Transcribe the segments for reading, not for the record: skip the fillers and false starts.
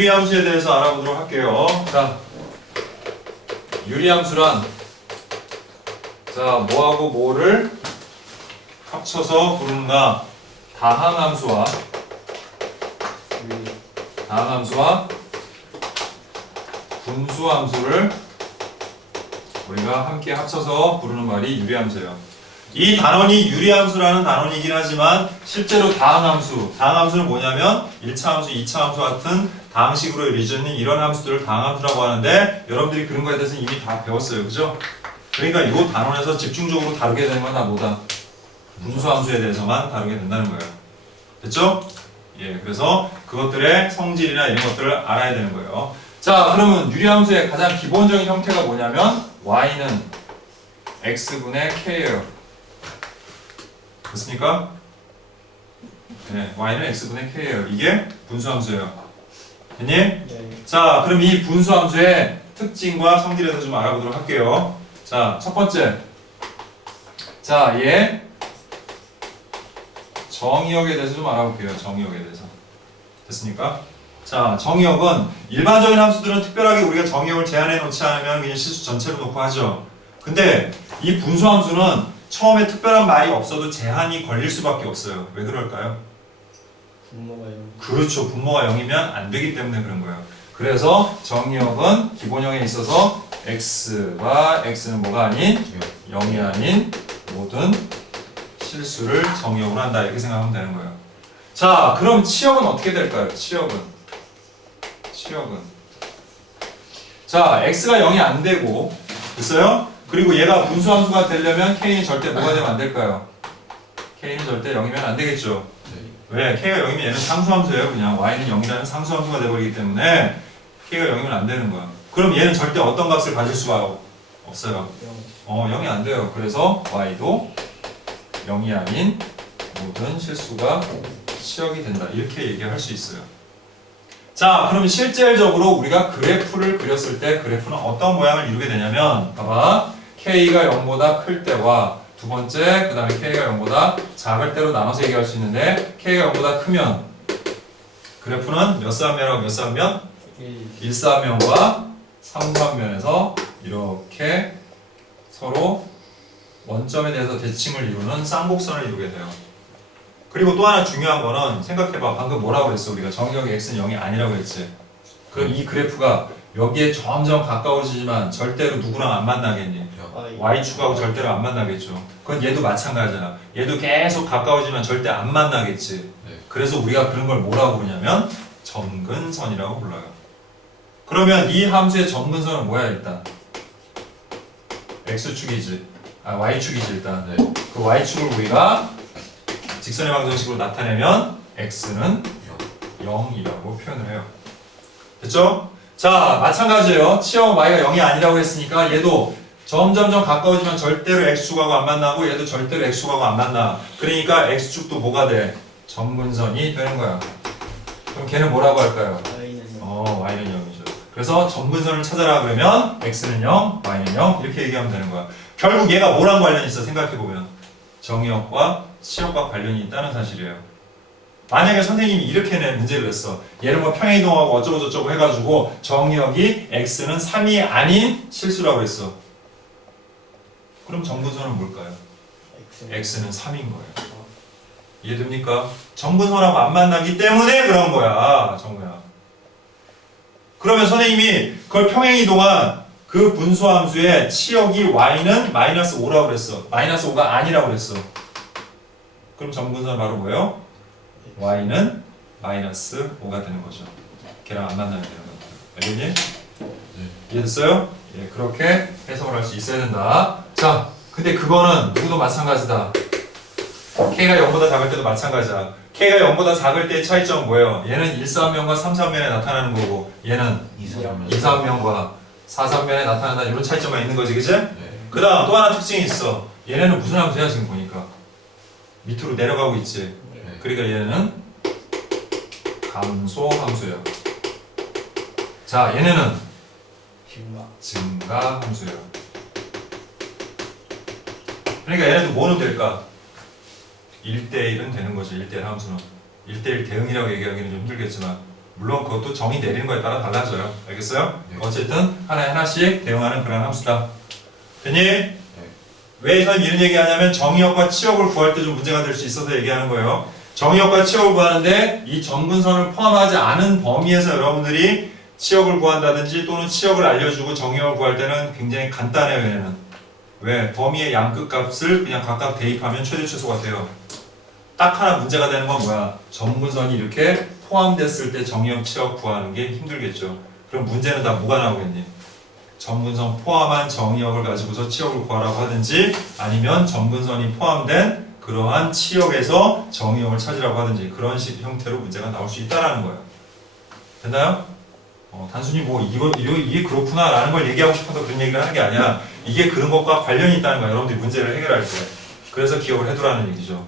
유리함수에 대해서 알아보도록 할게요. 자, 유리함수란 자, 뭐하고 뭐를 합쳐서 부르는가? 다항함수와 분수함수를 우리가 함께 합쳐서 부르는 말이 유리함수예요. 이 단원이 유리함수라는 단원이긴 하지만 실제로 다항함수는 뭐냐면 1차 함수, 2차 함수 같은 다항식으로 이루어진 이런 함수들을 다항함수라고 하는데 여러분들이 그런 거에 대해서 이미 다 배웠어요. 그죠? 그러니까 이 단원에서 집중적으로 다루게 되는 건 다 뭐다? 분수함수에 대해서만 다루게 된다는 거예요. 됐죠? 예, 그래서 그것들의 성질이나 이런 것들을 알아야 되는 거예요. 자, 그러면 유리함수의 가장 기본적인 형태가 뭐냐면 y는 x분의 k예요. 됐습니까? 네, y는 x분의 k예요. 이게 분수함수예요. 됐니? 네. 자, 그럼 이 분수함수의 특징과 성질에 대해서 좀 알아보도록 할게요. 자, 첫 번째. 자, 얘 정의역에 대해서 좀 알아볼게요. 정의역에 대해서. 됐습니까? 자, 정의역은 일반적인 함수들은 특별하게 우리가 정의역을 제한해 놓지 않으면 그냥 실수 전체로 놓고 하죠. 근데 이 분수함수는 처음에 특별한 말이 없어도 제한이 걸릴 수밖에 없어요. 왜 그럴까요? 분모가 0. 그렇죠. 분모가 0이면 안 되기 때문에 그런 거예요. 그래서 정의역은 기본형에 있어서 x와 x는 뭐가 아닌 0이 아닌 모든 실수를 정의역으로 한다. 이렇게 생각하면 되는 거예요. 자, 그럼 치역은 어떻게 될까요? 치역은 자, x가 0이 안 되고 됐어요? 그리고 얘가 분수함수가 되려면 k는 절대 뭐가 되면 안 될까요? k는 절대 0이면 안 되겠죠. 왜? k가 0이면 얘는 상수함수예요. 그냥 y는 0이라는 상수함수가 되어버리기 때문에 k가 0이면 안 되는 거야. 그럼 얘는 절대 어떤 값을 가질 수가 없어요. 0이 안 돼요. 그래서 y도 0이 아닌 모든 실수가 치역이 된다. 이렇게 얘기할 수 있어요. 자, 그럼 실질적으로 우리가 그래프를 그렸을 때 그래프는 어떤 모양을 이루게 되냐면 봐봐. k가 0보다 클 때와 두 번째, 그 다음에 k가 0보다 작을 때로 나눠서 얘기할 수 있는데 k가 0보다 크면 그래프는 몇 쌍면하고 몇 쌍면? 1쌍면과 3쌍면에서 이렇게 서로 원점에 대해서 대칭을 이루는 쌍곡선을 이루게 돼요. 그리고 또 하나 중요한 거는 생각해봐. 방금 뭐라고 그랬어? 우리가 정의역의 x는 0이 아니라고 했지. 그럼 이 그래프가 여기에 점점 가까워지지만 절대로 누구랑 안 만나겠니? y축하고 절대로 안 만나겠죠. 그건 얘도 마찬가지잖아. 얘도 계속 가까워지면 절대 안 만나겠지. 그래서 우리가 그런 걸 뭐라고 부르냐면 점근선이라고 불러요. 그러면 이 함수의 점근선은 뭐야 일단? x축이지. y축이지 일단. 그 y축을 우리가 직선의 방정식으로 나타내면 x는 0이라고 표현을 해요. 됐죠? 자, 마찬가지예요. 치역 y가 0이 아니라고 했으니까 얘도 점점점 가까워지면 절대로 x축하고 안 만나고 얘도 절대로 x축하고 안 만나. 그러니까 x축도 뭐가 돼? 점근선이 되는 거야. 그럼 걔는 뭐라고 할까요? y는 0이죠. 그래서 점근선을 찾아라 그러면 x는 0, y는 0 이렇게 얘기하면 되는 거야. 결국 얘가 뭐랑 관련이 있어? 생각해보면 정의역과 치역과 관련이 있다는 사실이에요. 만약에 선생님이 이렇게 문제를 냈어. 얘를 뭐 평행이동하고 어쩌고저쩌고 해가지고 정의역이 x는 3이 아닌 실수라고 했어. 그럼 점근선은 뭘까요? x는 3인 거예요. 이해됩니까? 점근선하고 안 만나기 때문에 그런 거야. 정우야. 그러면 선생님이 그걸 평행이동한 그 분수함수의 치역이 y는 마이너스 5라고 그랬어. 마이너스 5가 아니라고 그랬어. 그럼 점근선은 바로 뭐예요? y는 마이너스 5가 되는 거죠. 걔랑 안 만나면 되는 거죠. 알겠니? 이해됐어요? 예, 그렇게 해석을 할 수 있어야 된다. 자, 근데 그거는 누구도 마찬가지다. k가 0보다 작을 때도 마찬가지야. k가 0보다 작을 때의 차이점은 뭐예요? 얘는 1쌍면과 3쌍면에 나타나는 거고 얘는 2쌍면과 4쌍면에 나타난다. 이런 차이점만 있는 거지, 그치? 그 다음 또 하나 특징이 있어. 얘네는 무슨 함수야 지금 보니까? 밑으로 내려가고 있지. 그러니까 얘는 감소 함수예요. 자, 얘네는 증가 함수예요. 그러니까 얘네도 뭐는 될까? 1대1은 되는 거죠. 1대1 함수는. 1대1 대응이라고 얘기하기는 좀 힘들겠지만 물론 그것도 정의 내리는 거에 따라 달라져요. 알겠어요? 네. 어쨌든 하나에 하나씩 대응하는 그런 함수다. 됐니? 왜 선생님 이런 얘기 하냐면 정의역과 치역을 구할 때 좀 문제가 될 수 있어서 얘기하는 거예요. 정의역과 치역을 구하는데 이 점근선을 포함하지 않은 범위에서 여러분들이 치역을 구한다든지 또는 치역을 알려주고 정의역을 구할 때는 굉장히 간단해요. 얘는. 왜? 범위의 양끝 값을 그냥 각각 대입하면 최대 최소가 돼요. 딱 하나 문제가 되는 건 뭐야? 점근선이 이렇게 포함됐을 때 정의역, 치역 구하는 게 힘들겠죠. 그럼 문제는 다 뭐가 나오겠니? 점근선 포함한 정의역을 가지고서 치역을 구하라고 하든지 아니면 점근선이 포함된 그러한 치역에서 정의역을 찾으라고 하든지 그런 식 형태로 문제가 나올 수 있다라는 거예요. 됐나요? 단순히 뭐 이게 그렇구나 라는 걸 얘기하고 싶어서 그런 얘기를 하는 게 아니라 이게 그런 것과 관련이 있다는 거예요. 여러분들이 문제를 해결할 때. 그래서 기억을 해두라는 얘기죠.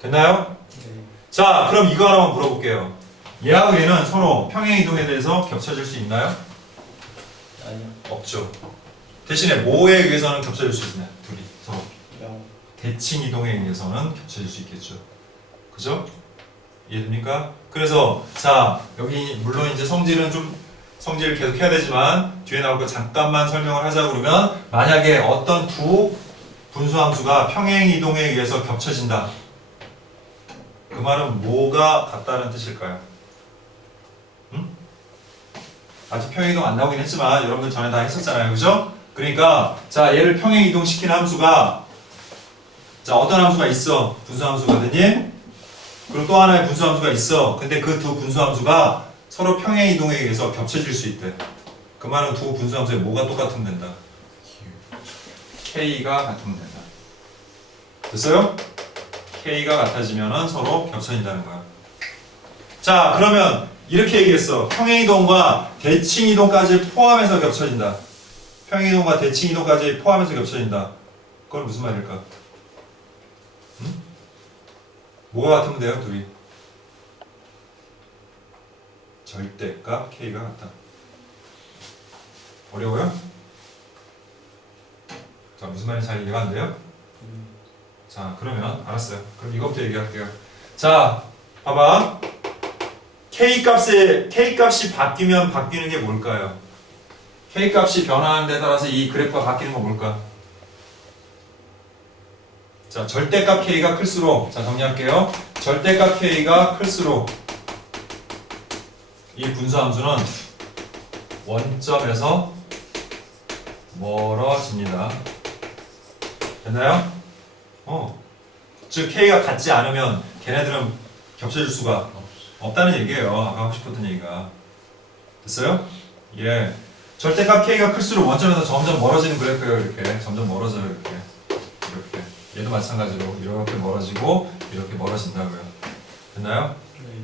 됐나요? 네. 자, 그럼 이거 하나만 물어볼게요. 얘하고 얘는 서로 평행이동에 대해서 겹쳐질 수 있나요? 아니요. 없죠. 대신에 뭐에 의해서는 겹쳐질 수 있나요? 둘이 서로. 0. 대칭 이동에 의해서는 겹쳐질 수 있겠죠. 그죠? 이해됩니까? 그래서 자 여기 물론 이제 성질을 계속 해야 되지만 뒤에 나올 거 잠깐만 설명을 하자 그러면 만약에 어떤 두 분수함수가 평행 이동에 의해서 겹쳐진다. 그 말은 뭐가 같다는 뜻일까요? 응? 아직 평행 이동 안 나오긴 했지만 여러분들 전에 다 했었잖아요. 그죠? 그러니까 자 얘를 평행 이동시키는 함수가 자 어떤 함수가 있어 분수함수가 되니? 그리고 또 하나의 분수함수가 있어 근데 그 두 분수함수가 서로 평행 이동에 의해서 겹쳐질 수 있대. 그 말은 두 분수함수의 뭐가 똑같으면 된다? K가 같으면 된다. 됐어요? K가 같아지면 서로 겹쳐진다는 거야. 자 그러면 이렇게 얘기했어. 평행이동과 대칭이동까지 포함해서 겹쳐진다. 평행이동과 대칭이동까지 포함해서 겹쳐진다. 그건 무슨 말일까? 응? 뭐가 같으면 돼요? 둘이 절대값 K가 같다. 어려워요? 자 무슨 말인지 잘 이해가 안 돼요? 자 그러면 알았어요. 그럼 이것부터 얘기할게요. 자 봐봐. K값이 바뀌면 바뀌는 게 뭘까요? K값이 변화하는 데 따라서 이 그래프가 바뀌는 건 뭘까? 자 절대값 K가 클수록 자 정리할게요. 절대값 K가 클수록 이 분수함수는 원점에서 멀어집니다. 됐나요? 즉 K가 같지 않으면 걔네들은 겹쳐질 수가 없다는 얘기예요. 아까 하고 싶었던 얘기가. 됐어요? 예. 절대값 K가 클수록 원점에서 점점 멀어지는 그래프예요. 이렇게 점점 멀어져요. 이렇게 얘도 마찬가지로 이렇게 멀어지고 이렇게 멀어진다고요. 됐나요?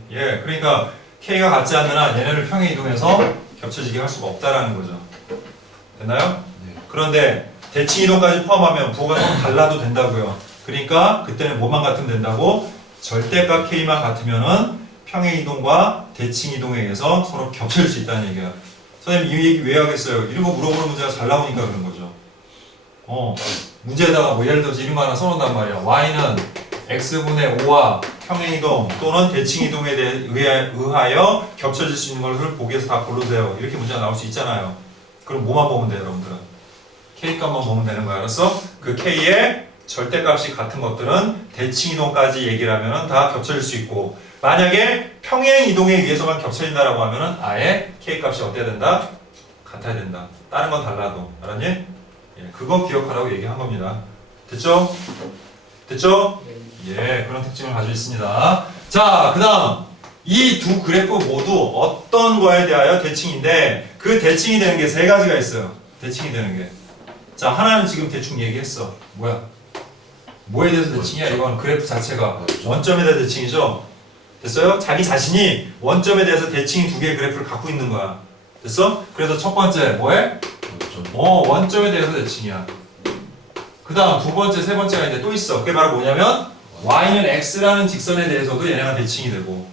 네. 예. 그러니까 K가 같지 않는 한 얘네를 평행 이동해서 겹쳐지게 할 수가 없다라는 거죠. 됐나요? 네. 그런데 대칭 이동까지 포함하면 부호가 좀 달라도 된다고요. 그러니까 그때는 뭐만 같으면 된다고? 절대값 K만 같으면은 평행 이동과 대칭 이동에 의해서 서로 겹쳐질 수 있다는 얘기야. 선생님 이 얘기 왜 하겠어요? 이런 거 물어보는 문제가 잘 나오니까 그런 거죠. 문제에다가 뭐 예를 들어서 이런 거 하나 써놓는단 말이야. Y는 X분의 5와 평행 이동 또는 대칭 이동에 의하여 겹쳐질 수 있는 것을 보기에서 다 고르세요. 이렇게 문제가 나올 수 있잖아요. 그럼 뭐만 보면 돼요, 여러분들은? K값만 보면 되는 거야. 알았어? 그 K의 절대값이 같은 것들은 대칭 이동까지 얘기를 하면은 다 겹쳐질 수 있고 만약에 평행 이동에 의해서만 겹쳐진다라고 하면은 아예 K값이 어때야 된다? 같아야 된다. 다른 건 달라도. 알았니? 예, 그거 기억하라고 얘기한 겁니다. 됐죠? 됐죠? 예, 그런 특징을 가지고 있습니다. 자, 그 다음 이 두 그래프 모두 어떤 거에 대하여 대칭인데 그 대칭이 되는 게 세 가지가 있어요. 대칭이 되는 게. 자, 하나는 지금 대충 얘기했어. 뭐야? 뭐에 대해서 대칭이야? 이건 그래프 자체가 원점에 대한 대칭이죠? 됐어요? 자기 자신이 원점에 대해서 대칭이 두 개의 그래프를 갖고 있는 거야. 됐어? 그래서 첫 번째 뭐해? 원점에 대해서 대칭이야. 그 다음 두 번째, 세 번째가 이제 또 있어. 그게 바로 뭐냐면 Y는 X라는 직선에 대해서도 얘네가 대칭이 되고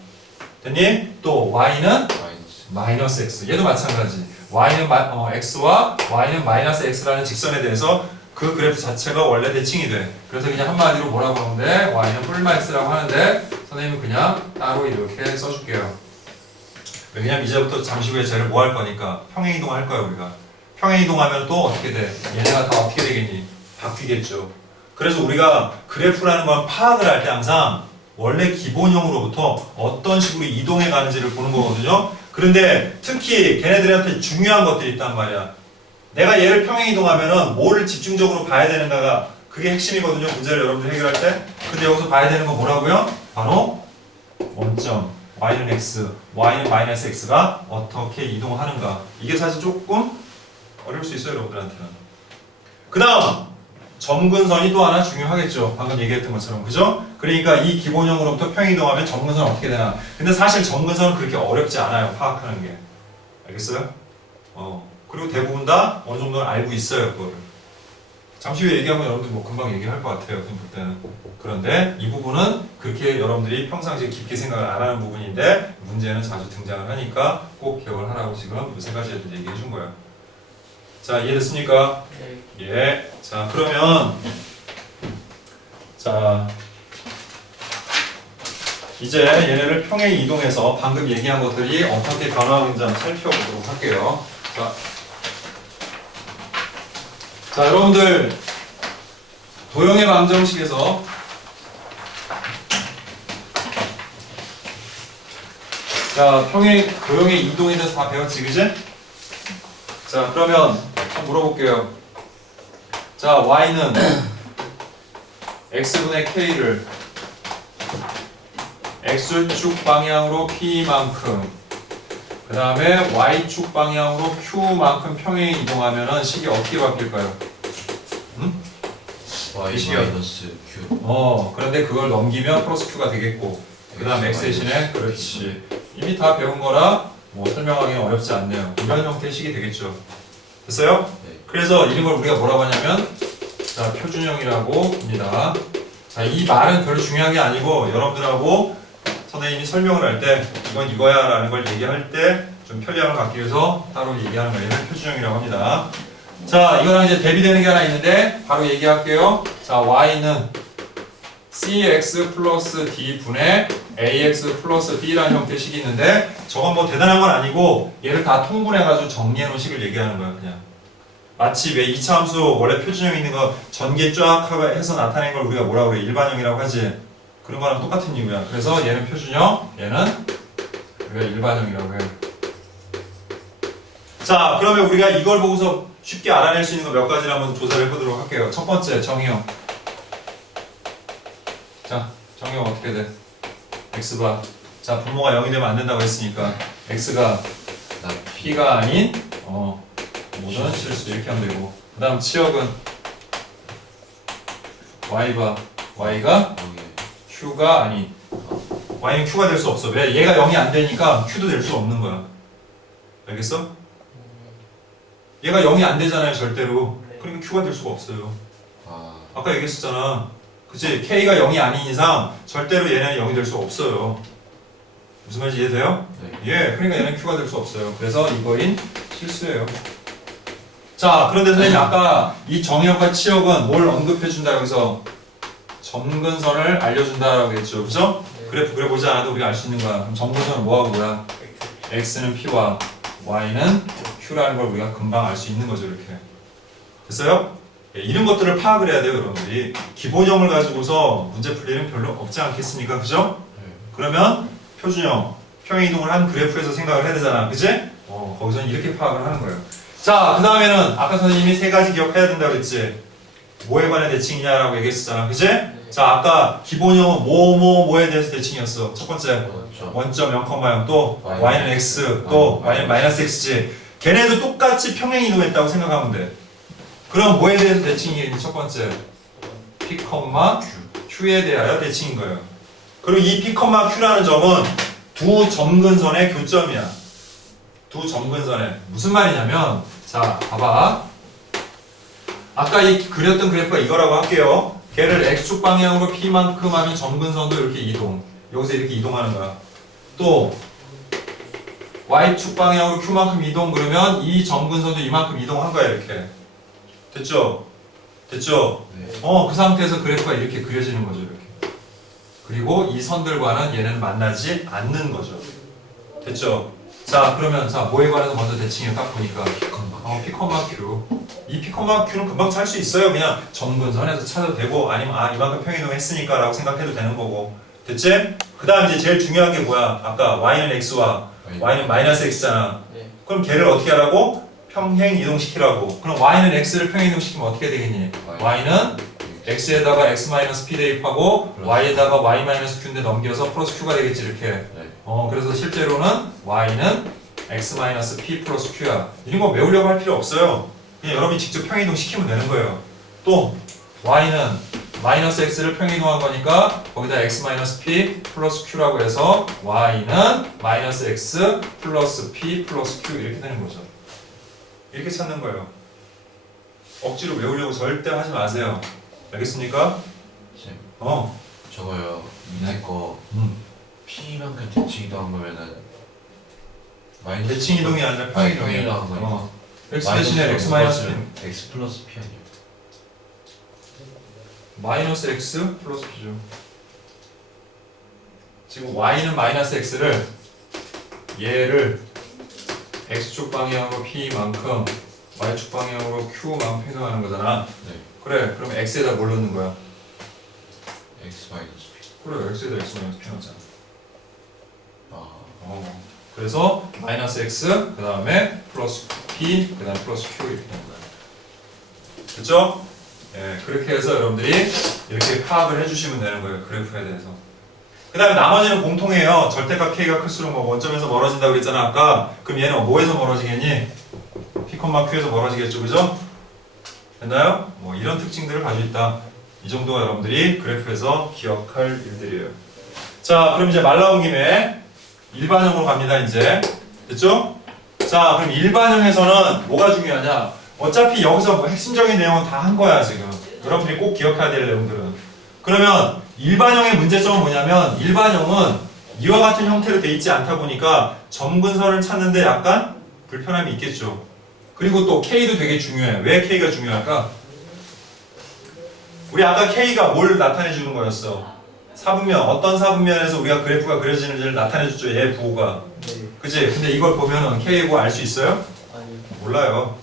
됐니? 또 Y는 마이너스 X 얘도 마찬가지. Y는 X와 Y는 마이너스 X라는 직선에 대해서 그 그래프 자체가 원래 대칭이 돼. 그래서 그냥 한마디로 뭐라고 하면 돼? Y는 뿔마 X라고 하는데 선생님은 그냥 따로 이렇게 써줄게요. 왜냐면 이제부터 잠시 후에 쟤를 뭐 할 거니까 평행이동할 거야 우리가. 평행이동하면 또 어떻게 돼? 얘네가 다 어떻게 되겠니? 바뀌겠죠. 그래서 우리가 그래프라는 건 파악을 할 때 항상 원래 기본형으로부터 어떤 식으로 이동해 가는지를 보는 거거든요. 그런데 특히 걔네들한테 중요한 것들이 있단 말이야. 내가 얘를 평행이동하면은 뭐를 집중적으로 봐야 되는가가 그게 핵심이거든요. 문제를 여러분들 해결할 때. 근데 여기서 봐야 되는 건 뭐라고요? 바로 원점 y는 x, y는 마이너스 x가 어떻게 이동하는가. 이게 사실 조금 어려울 수 있어요, 여러분들한테는. 그 다음 점근선이 또 하나 중요하겠죠. 방금 얘기했던 것처럼. 그죠? 그러니까 이 기본형으로부터 평행이동하면 점근선 어떻게 되나. 근데 사실 점근선은 그렇게 어렵지 않아요. 파악하는 게. 알겠어요? 그리고 대부분 다 어느 정도는 알고 있어요. 그거를. 잠시 후에 얘기하면 여러분들 뭐 금방 얘기할 것 같아요. 볼 때는. 그런데 이 부분은 그렇게 여러분들이 평상시에 깊게 생각을 안 하는 부분인데 문제는 자주 등장을 하니까 꼭 기억을 하라고 지금 이 세 가지를 얘기해 준 거예요. 자, 이해됐습니까? 네. 예. 자, 그러면 자 이제 얘네를 평행 이동해서 방금 얘기한 것들이 어떻게 변화하는지 한번 살펴보도록 할게요. 자, 여러분들 도형의 방정식에서 자, 도형의 이동에 대해서 다 배웠지, 그지? 자, 그러면 한번 물어볼게요. 자, y는 x분의 k를 x축 방향으로 p만큼 그 다음에 y축 방향으로 q만큼 평행 이동하면은 식이 어떻게 바뀔까요? 응? y 식이요. 마이너스 q. 그런데 그걸 넘기면 플러스 q가 되겠고 그 다음 x 대신에 그렇지. 이미 다 배운 거라 뭐 설명하기는 어렵지 않네요. 이런 형태의 식이 되겠죠. 됐어요? 네. 그래서 이런 걸 우리가 뭐라고 하냐면 자, 표준형이라고 합니다. 자, 이 말은 별로 중요한 게 아니고 여러분들하고 선생님이 설명을 할 때 이건 이거야 라는 걸 얘기할 때 좀 편리함을 갖기 위해서 따로 얘기하는 거예요. 표준형이라고 합니다. 자, 이거랑 이제 대비되는 게 하나 있는데 바로 얘기할게요. 자, y는 cx 플러스 d 분의 ax 플러스 b라는 형태의 식이 있는데 저건 뭐 대단한 건 아니고 얘를 다 통분해가지고 정리해 놓은 식을 얘기하는 거야. 그냥 마치 왜 2차 함수 원래 표준형 있는 거 전개 쫙 해서 나타낸 걸 우리가 뭐라고 그래? 일반형이라고 하지. 그런 거랑 똑같은 이유야. 그래서 얘는 표준형, 얘는 우리가 일반형이라고 해. 자, 그러면 우리가 이걸 보고서 쉽게 알아낼 수 있는 거 몇 가지를 한번 조사를 해보도록 할게요. 첫 번째, 정의형. 자, 정의형 어떻게 돼? x바. 자, 분모가 0이 되면 안 된다고 했으니까 x가 p가 아닌 모든 실수 이렇게 하면 되고 그 다음 치역은 y바. y가 q가 아닌 y는 q가 될 수 없어. 왜? 얘가 0이 안 되니까 q도 될 수 없는 거야. 알겠어? 얘가 0이 안 되잖아요, 절대로. 그러니까 q가 될 수가 없어요. 아까 얘기했었잖아. 그치? k가 0이 아닌 이상 절대로 얘는 0이 될 수 없어요. 무슨 말인지 이해돼요? 네. 예, 그러니까 얘는 q가 될 수 없어요. 그래서 이거인 실수예요. 자, 그런데 선생님 아까 이 정의역과 치역은 뭘 언급해준다 여기서 점근선을 알려준다라고 했죠. 그죠? 그래프 그려보지 않아도 우리가 알 수 있는 거야. 그럼 점근선은 뭐하고 뭐야? x는 p와 y는 q라는 걸 우리가 금방 알 수 있는 거죠. 이렇게. 됐어요? 예, 이런 것들을 파악을 해야 돼요. 여러분들이. 기본형을 가지고서 문제 풀 일은 별로 없지 않겠습니까? 그죠? 그러면 표준형, 평행이동을 한 그래프에서 생각을 해야 되잖아. 그지? 거기서는 이렇게 파악을 하는 거예요. 자, 그 다음에는 아까 선생님이 세 가지 기억해야 된다고 그랬지? 뭐에 관한 대칭이냐라고 얘기했었잖아. 그지? 자, 아까 기본형은 뭐에 대해서 대칭이었어. 첫 번째 원점 0,0 또 y는 x 또 y는 마이너스 x지. 걔네도 똑같이 평행이동했다고 생각하면 돼. 그럼 뭐에 대해서 대칭이겠니? 첫 번째 p, q에 대하여 대칭인 거예요. 그리고 이 p, q라는 점은 두 점근선의 교점이야. 두 점근선에 무슨 말이냐면 자, 봐봐. 아까 이 그렸던 그래프가 이거라고 할게요. 걔를 x축 방향으로 p만큼 하면 점근선도 이렇게 이동. 여기서 이렇게 이동하는 거야. 또 y축 방향으로 q만큼 이동 그러면 이 점근선도 이만큼 이동한 거야. 이렇게. 됐죠? 됐죠? 네. 그 상태에서 그래프가 이렇게 그려지는 거죠. 이렇게. 그리고 이 선들과는 얘는 만나지 않는 거죠. 됐죠? 자, 그러면 자, 뭐에 관해서 먼저 대칭이요? 딱 보니까 컴마 P, Q. 이 P, Q는 금방 찾을 수 있어요. 그냥 점근선에서 찾아도 되고 아니면 이만큼 평이동 했으니까 라고 생각해도 되는 거고. 됐지? 그 다음 이제 제일 중요한 게 뭐야? 아까 Y는 X와 Y는 마이너스 X잖아. 네. 그럼 걔를 어떻게 하라고? 평행 이동시키라고. 그럼 Y는 X를 평행 이동시키면 어떻게 되겠니? Y는 X에다가 X-P 대입하고 Y에다가 Y-Q인데 넘겨서 플러스 Q가 되겠지 이렇게. 그래서 실제로는 Y는 X-P 플러스 Q야. 이런 거 외우려고 할 필요 없어요. 그냥 여러분이 직접 평행이동 시키면 되는 거예요. 또 Y는 마이너스 X를 평행이동한 거니까 거기다 X-P 플러스 Q라고 해서 Y는 마이너스 X 플러스 P 플러스 Q 이렇게 되는 거죠. 이렇게 찾는 거예요. 억지로 외우려고 절대 하지 마세요. 알겠습니까? 쌤 어. 저거요 밑에 거 P만큼 대칭 이동한 거면은 마이너스 대칭 이동이 아니라 평행 이동이에요. 평행 이동한 거예요. X 대신에 X 마이너스 P. X 플러스 P 아니에요? 마이너스 X 플러스 P죠. 지금 Y는 마이너스 X를 얘를 X축 방향으로 P만큼 Y축 방향으로 Q만큼 표현하는 거잖아. 네. 그래, 그럼 X에다 뭘 넣는 거야? X 마이너스 P. 그래, X에다 X 마이너스 P 넣었잖아. 그래서 마이너스 X, 그 다음에 플러스 P, 그 다음에 플러스 Q 이렇게 되는 거야. 됐죠? 예, 그렇게 해서 여러분들이 이렇게 파악을 해주시면 되는 거예요. 그래프에 대해서. 그 다음에 나머지는 공통이에요. 절대값 K가 클수록 뭐 원점에서 멀어진다고 그랬잖아 아까. 그럼 얘는 뭐에서 멀어지겠니? P, Q에서 멀어지겠죠, 그죠? 됐나요? 뭐 이런 특징들을 가지고 있다. 이 정도가 여러분들이 그래프에서 기억할 일들이에요. 자, 그럼 이제 말 나온 김에 일반형으로 갑니다, 이제. 됐죠? 자, 그럼 일반형에서는 뭐가 중요하냐? 어차피 여기서 뭐 핵심적인 내용은 다 한 거야, 지금. 여러분들이 꼭 기억해야 될 내용들은. 그러면 일반형의 문제점은 뭐냐면 일반형은 이와 같은 형태로 돼 있지 않다 보니까 점근선을 찾는데 약간 불편함이 있겠죠. 그리고 또 K도 되게 중요해. 왜 K가 중요할까? 우리 아까 K가 뭘 나타내 주는 거였어? 사분면, 어떤 사분면에서 우리가 그래프가 그려지는지를 나타내 줬죠. 얘 부호가. 네. 그치? 근데 이걸 보면은 K고 알 수 있어요? 아니. 몰라요.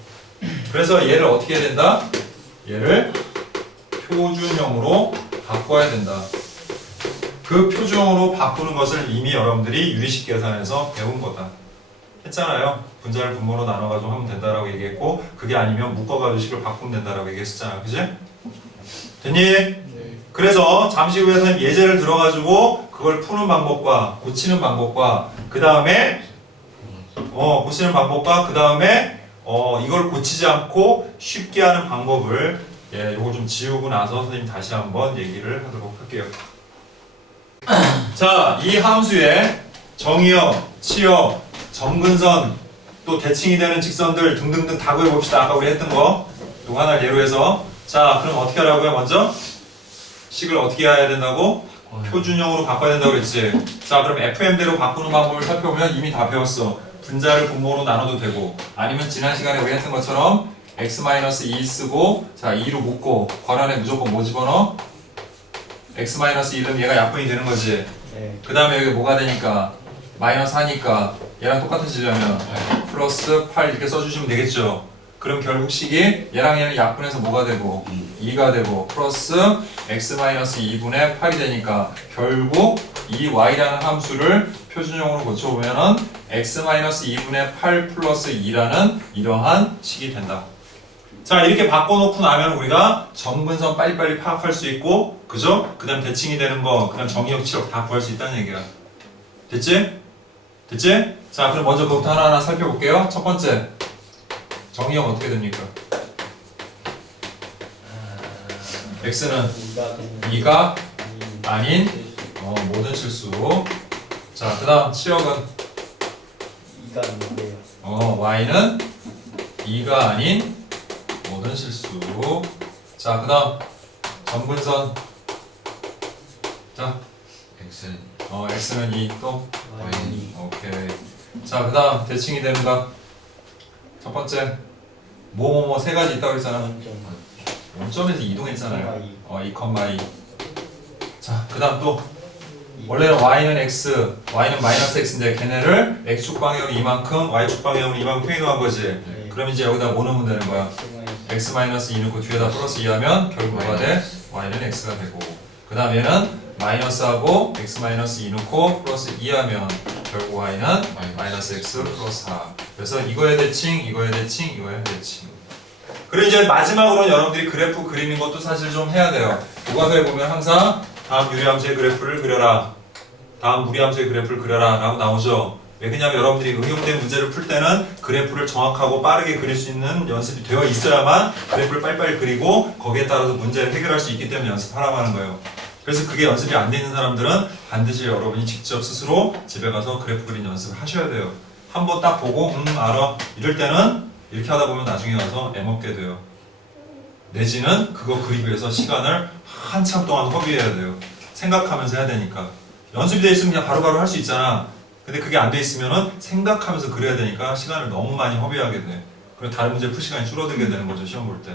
그래서 얘를 어떻게 해야 된다? 얘를 표준형으로 바꿔야 된다. 그 표준형으로 바꾸는 것을 이미 여러분들이 유리식 계산에서 배운 거다. 했잖아요. 분자를 분모로 나눠가지고 하면 된다라고 얘기했고, 그게 아니면 묶어가지고 식을 바꾸면 된다라고 얘기했었잖아. 그지? 됐니? 네. 그래서 잠시 후에는 예제를 들어가지고 그걸 푸는 방법과 고치는 방법과 그 다음에 고치는 방법과 그 다음에 이걸 고치지 않고 쉽게 하는 방법을 요거 좀 지우고 나서 선생님 다시 한번 얘기를 하도록 할게요. 자, 이 함수에 정의역, 치역, 점근선, 또 대칭이 되는 직선들 등등등 다 구해봅시다. 아까 우리 했던 거 이거 하나 예로 해서. 자, 그럼 어떻게 하라고요? 먼저 식을 어떻게 해야 된다고? 표준형으로 바꿔야 된다고 그랬지. 자, 그럼 FM대로 바꾸는 방법을 살펴보면 이미 다 배웠어. 분자를 분모로 나눠도 되고, 아니면 지난 시간에 우리 했던 것처럼 x-2 쓰고, 자 2로 묶고 괄안에 무조건 뭐 집어넣어? x-2 넣으면 얘가 약분이 되는 거지. 네. 그 다음에 여기 뭐가 되니까 마이너스 하니까 얘랑 똑같아지려면 플러스 8 이렇게 써주시면 되겠죠. 그럼 결국 식이 얘랑 얘는 약분해서 뭐가 되고 2가 되고 플러스 x-2분의 8이 되니까 결국 이 y라는 함수를 표준형으로 고쳐보면은 x-2분의 8 플러스 2라는 이러한 식이 된다. 자, 이렇게 바꿔놓고 나면 우리가 점근선 빨리빨리 파악할 수 있고, 그죠? 그 다음 대칭이 되는 거, 그 다음 정의역, 치역 다 구할 수 있다는 얘기야. 됐지? 됐지? 자, 그럼 먼저 그것부터 하나하나 살펴볼게요. 첫 번째, 정의역 어떻게 됩니까? x는 2가 아닌 모든 실수. 자, 그 다음 치역은 2가 아닌데요. y는 2가 아닌 모든 실수. 자, 그 다음 점근선. 자, x는 2 또 Y는 2. 오케이. 자, 그 다음 대칭이 되는 거. 첫 번째 세 가지 있다고 그랬잖아. 원점. 원점에서 이동했잖아요. 2,2. 2,2. 자, 그 다음 또 2 원래는 y는 x, y는 마이너스 x인데 걔네를 x축 방향으로 이만큼, y축 방향으로 이만큼 표현한 거지. 네. 그럼 이제 여기다 뭐 넣으면 되는 거야? x 마이너스 2 넣고 뒤에다 플러스 2 하면 결국 뭐가 돼? y는 x가 되고 그 다음 얘는 마이너스하고 x 마이너스 2 넣고 플러스 2 하면 결국 y는 마이너스 x 플러스 4. 그래서 이거의 대칭, 이거의 대칭, 이거의 대칭. 그리고 이제 마지막으로는 여러분들이 그래프 그리는 것도 사실 좀 해야 돼요. 교과서에 보면 항상 다음 유리함수의 그래프를 그려라, 다음 무리함수의 그래프를 그려라 라고 나오죠. 왜 그러냐면 여러분들이 응용된 문제를 풀 때는 그래프를 정확하고 빠르게 그릴 수 있는 연습이 되어 있어야만 그래프를 빨리빨리 그리고 거기에 따라서 문제를 해결할 수 있기 때문에 연습하라고 하는 거예요. 그래서 그게 연습이 안 돼 있는 사람들은 반드시 여러분이 직접 스스로 집에 가서 그래프 그린 연습을 하셔야 돼요. 한번 딱 보고 알아 이럴 때는 이렇게 하다 보면 나중에 와서 애먹게 돼요. 내지는 그거 그리기 위해서 시간을 한참 동안 허비해야 돼요. 생각하면서 해야 되니까. 연습이 돼 있으면 그냥 바로바로 할 수 있잖아. 근데 그게 안 돼 있으면은 생각하면서 그려야 되니까 시간을 너무 많이 허비하게 돼. 그리고 다른 문제 풀 시간이 줄어들게 되는 거죠, 시험 볼 때.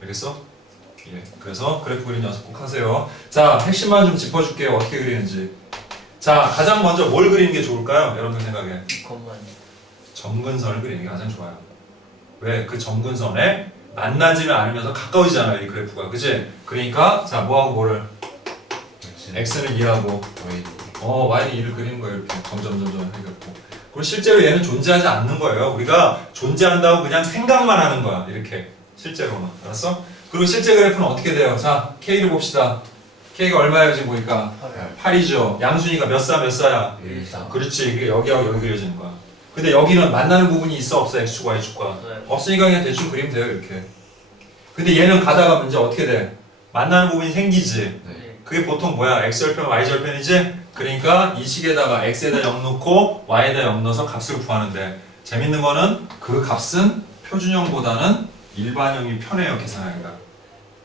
알겠어? 예. 그래서 그래프 그린 연습 꼭 하세요. 자, 핵심만 좀 짚어줄게요. 어떻게 그리는지. 자, 가장 먼저 뭘 그리는 게 좋을까요? 여러분들 생각에. 이것만. 점근선을 그리는 게 가장 좋아요. 왜? 그 점근선에 만나지는 않으면서 가까워지잖아요, 이 그래프가. 그치? 그러니까, 자, 뭐하고 뭐를? x는 2하고, y는 2를 그리는 거예요. 이렇게 점점 해갖고. 그리고 실제로 얘는 존재하지 않는 거예요. 우리가 존재한다고 그냥 생각만 하는 거야. 이렇게. 실제로는. 알았어? 그리고 실제 그래프는 어떻게 돼요? 자, K를 봅시다. K가 얼마예요, 지금 보니까? 8이죠. 양순이가 몇 사야? 1, 4. 그렇지. 그게 여기하고 여기 그려지는 거야. 근데 여기는 만나는 부분이 있어, 없어? X축, Y축과. 네. 없으니까 그냥 대충 그리면 돼요, 이렇게. 근데 얘는 가다가 이제 어떻게 돼? 만나는 부분이 생기지. 네. 그게 보통 뭐야? X절편, Y절편이지? 그러니까 이 식에다가 X에다 0 넣고 Y에다 0 넣어서 값을 구하는데 재밌는 거는 그 값은 표준형보다는 일반형이 편해요, 계산하기가.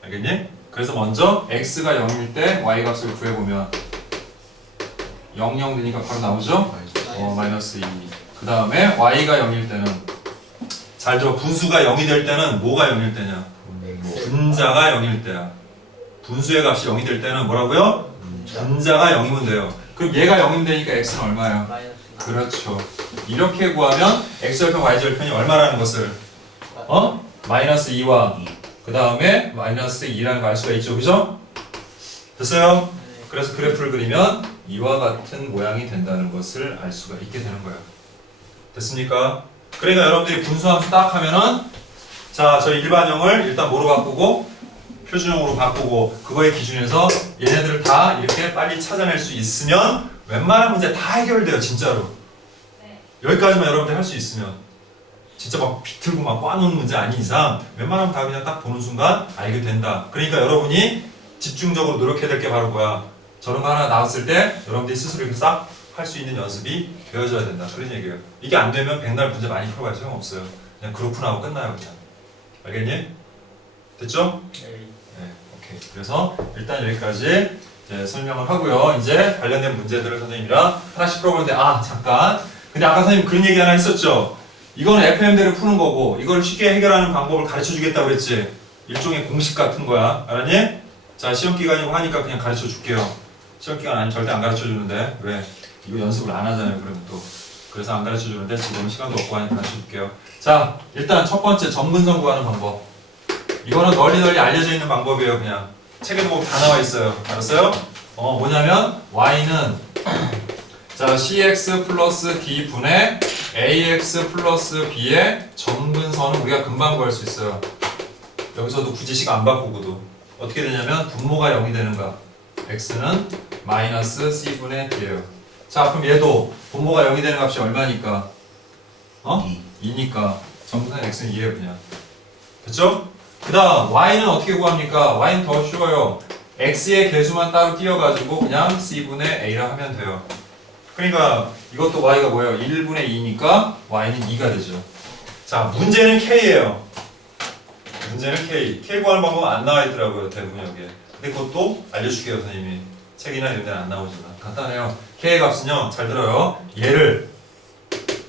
알겠니? 그래서 먼저 X가 0일 때 Y 값을 구해보면 0, 0 되니까 바로 나오죠? 마이너스 2. 그 다음에 Y가 0일 때는 잘 들어, 분수가 0이 될 때는 뭐가 0일 때냐? 분자가 0일 때야. 분수의 값이 0이 될 때는 뭐라고요? 분자가 0이면 돼요. 그럼 얘가 0이면 되니까 x는 얼마예요? 마이너스. 그렇죠. 이렇게 구하면 x절편 y절편이 얼마라는 것을 마이너스 2와 그 다음에 마이너스 2라는 걸 알 수가 있죠. 그죠? 됐어요? 네. 그래서 그래프를 그리면 이와 같은 모양이 된다는 것을 알 수가 있게 되는 거예요. 됐습니까? 그러니까 여러분들이 분수함수 딱 하면은 자, 저희 일반형을 일단 뭐로 바꾸고 표준형으로 바꾸고 그거에 기준해서 얘네들을 다 이렇게 빨리 찾아낼 수 있으면 웬만한 문제 다 해결돼요, 진짜로. 여기까지만 여러분들 할 수 있으면 진짜 막 비틀고 막 꽈놓은 문제 아닌 이상 웬만하면 다 그냥 딱 보는 순간 알게 된다. 그러니까 여러분이 집중적으로 노력해야 될 게 바로 뭐야? 저런 거 하나 나왔을 때 여러분들이 스스로 이렇게 싹 할 수 있는 연습이 되어져야 된다. 그런 얘기예요. 이게 안 되면 백날 문제 많이 풀어봐야 소용없어요. 그냥 그렇구나 하고 끝나요, 그냥. 알겠니? 됐죠? 네. 네, 오케이. 그래서 일단 여기까지 이제 설명을 하고요. 이제 관련된 문제들을 선생님이랑 하나씩 풀어보는데 잠깐. 근데 아까 선생님 그런 얘기 하나 했었죠. 이거는 FM대로 푸는 거고 이걸 쉽게 해결하는 방법을 가르쳐 주겠다고 그랬지. 일종의 공식 같은 거야. 알았니? 자, 시험 기간이고 하니까 그냥 가르쳐 줄게요. 시험 기간 아니면 절대 안 가르쳐 주는데 왜? 이거 연습을 안 하잖아요. 그러면 또. 그래서 안 가르쳐 주는데 지금 시간도 없고 하니까 가르쳐 줄게요. 자, 일단 첫 번째 점근선 구하는 방법. 이거는 널리 알려져 있는 방법이에요. 그냥 책에도 보면 다 나와 있어요. 알았어요? 뭐냐면 y는 자 cx 플러스 d 분의 ax 플러스 b의 점근선은 우리가 금방 구할 수 있어요. 여기서도 굳이 식 안 바꾸고도 어떻게 되냐면 분모가 0이 되는 거야. x는 마이너스 c분의 d예요. 자, 그럼 얘도 분모가 0이 되는 값이 얼마니까? 2니까 점근선 x는 2예요, 그냥. 됐죠? 그 다음 y는 어떻게 구합니까? y는 더 쉬워요. x의 개수만 따로 띄워가지고 그냥 c분의 a라 하면 돼요. 그러니까 이것도 y가 뭐예요? 1분의 2니까 y는 2가 되죠. 자, 문제는 k예요. 문제는 k 구하는 방법은 안 나와 있더라고요, 대부분 여기에. 근데 그것도 알려줄게요, 선생님이. 책이나 이런 데는 안 나오지만 간단해요. k의 값은요, 잘 들어요. 얘를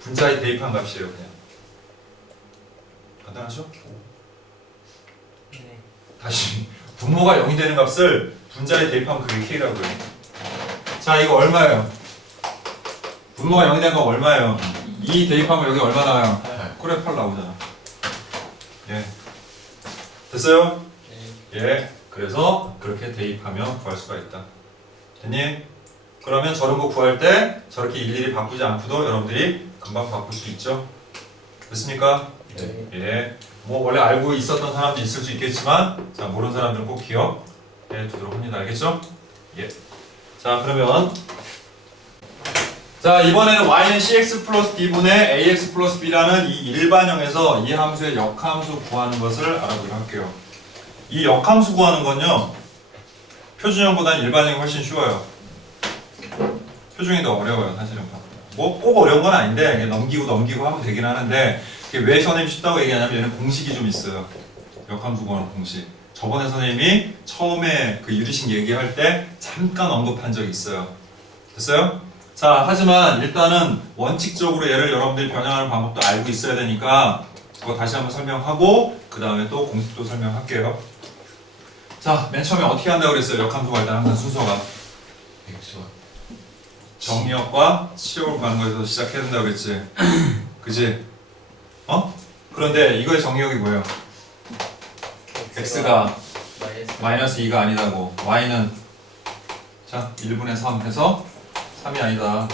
분자에 대입한 값이에요, 그냥. 간단하죠? 다시 분모가 0이 되는 값을 분자에 대입하면 그게 k라고요. 자, 이거 얼마예요? 분모가 0이 된 거 얼마예요? 2 대입하면 여기 얼마 나와요? 그래 8 나오잖아. 예. 됐어요? 예. 그래서 그렇게 대입하면 구할 수가 있다. 됐니? 그러면 저런 거 구할 때 저렇게 일일이 바꾸지 않고도 여러분들이 금방 바꿀 수 있죠? 됐습니까? 네. 예. 뭐 원래 알고 있었던 사람도 있을 수 있겠지만 자 모르는 사람들은 꼭 기억해 두도록 합니다. 알겠죠? 예. 자 그러면 자 이번에는 y는 cx 플러스 b분의 ax 플러스 b라는 이 일반형에서 이 함수의 역함수 구하는 것을 알아보도록 할게요. 이 역함수 구하는 건요 표준형보다는 일반형이 훨씬 쉬워요. 표준이 더 어려워요 사실은. 뭐 꼭 어려운 건 아닌데 이게 넘기고 하면 되긴 하는데 이게 왜 선생님이 쉽다고 얘기하냐면 얘는 공식이 좀 있어요. 역함수 구하는 공식. 저번에 선생님이 처음에 그 유리식 얘기할 때 잠깐 언급한 적이 있어요. 됐어요? 자 하지만 일단은 원칙적으로 얘를 여러분들이 변형하는 방법도 알고 있어야 되니까 그거 다시 한번 설명하고 그 다음에 또 공식도 설명할게요. 자 맨 처음에 어떻게 한다고 그랬어요? 역함수가 일단 항상 순서가 X와 정리역과 치역을 구하는 거에서 시작해야 된다고 그랬지. 그지? 어? 그런데 이거의 정리역이 뭐예요? x가 마이너스 2가 아니다고 y는 자 1분의 3 해서 3이 아니다.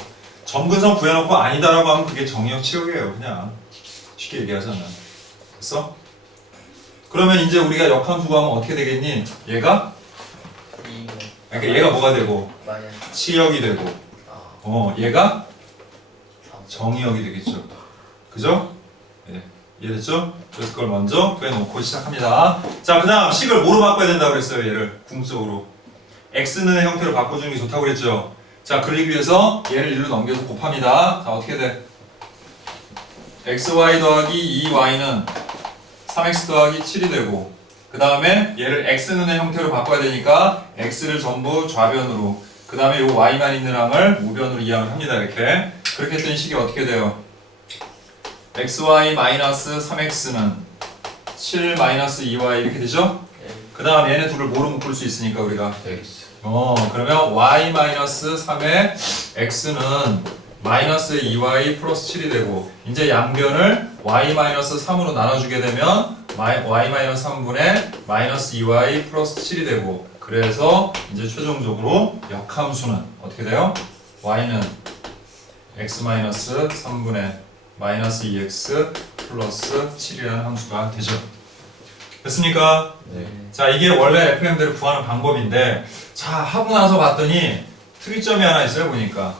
점근성 구해놓고 아니다라고 하면 그게 정리역 치역이에요. 그냥 쉽게 얘기하잖아. 됐어? 그러면 이제 우리가 역함수 구하면 어떻게 되겠니? 얘가? 그러니까 얘가 뭐가 되고? 치역이 되고 얘가 정의역이 되겠죠. 그죠? 네. 이해됐죠? 그래서 그걸 먼저 구해놓고 시작합니다. 자, 그 다음 식을 뭐로 바꿔야 된다고 그랬어요? 얘를 궁극적으로 x는의 형태로 바꿔주는 게 좋다고 그랬죠? 자, 그러기 위해서 얘를 1로 넘겨서 곱합니다. 자, 어떻게 돼? xy 더하기 2y는 3x 더하기 7이 되고 그 다음에 얘를 x는의 형태로 바꿔야 되니까 x를 전부 좌변으로 그 다음에 요 y만 있는 항을 우변으로 이항을 합니다. 이렇게 그렇게 했더니 식이 어떻게 돼요? xy 마이너스 3x는 7 마이너스 2y 이렇게 되죠? 그 다음 얘네 둘을 뭐로 묶을 수 있으니까 우리가 X 그러면 y 마이너스 3의 x는 마이너스 2y 플러스 7이 되고 이제 양변을 y 마이너스 3으로 나눠주게 되면 y 마이너스 3분의 마이너스 2y 플러스 7이 되고 그래서 이제 최종적으로 역함수는 어떻게 돼요? y는 x 마이너스 3분의 마이너스 2x 플러스 7이라는 함수가 되죠. 됐습니까? 네. 자 이게 원래 FM대로 구하는 방법인데 자 하고 나서 봤더니 특이점이 하나 있어요 보니까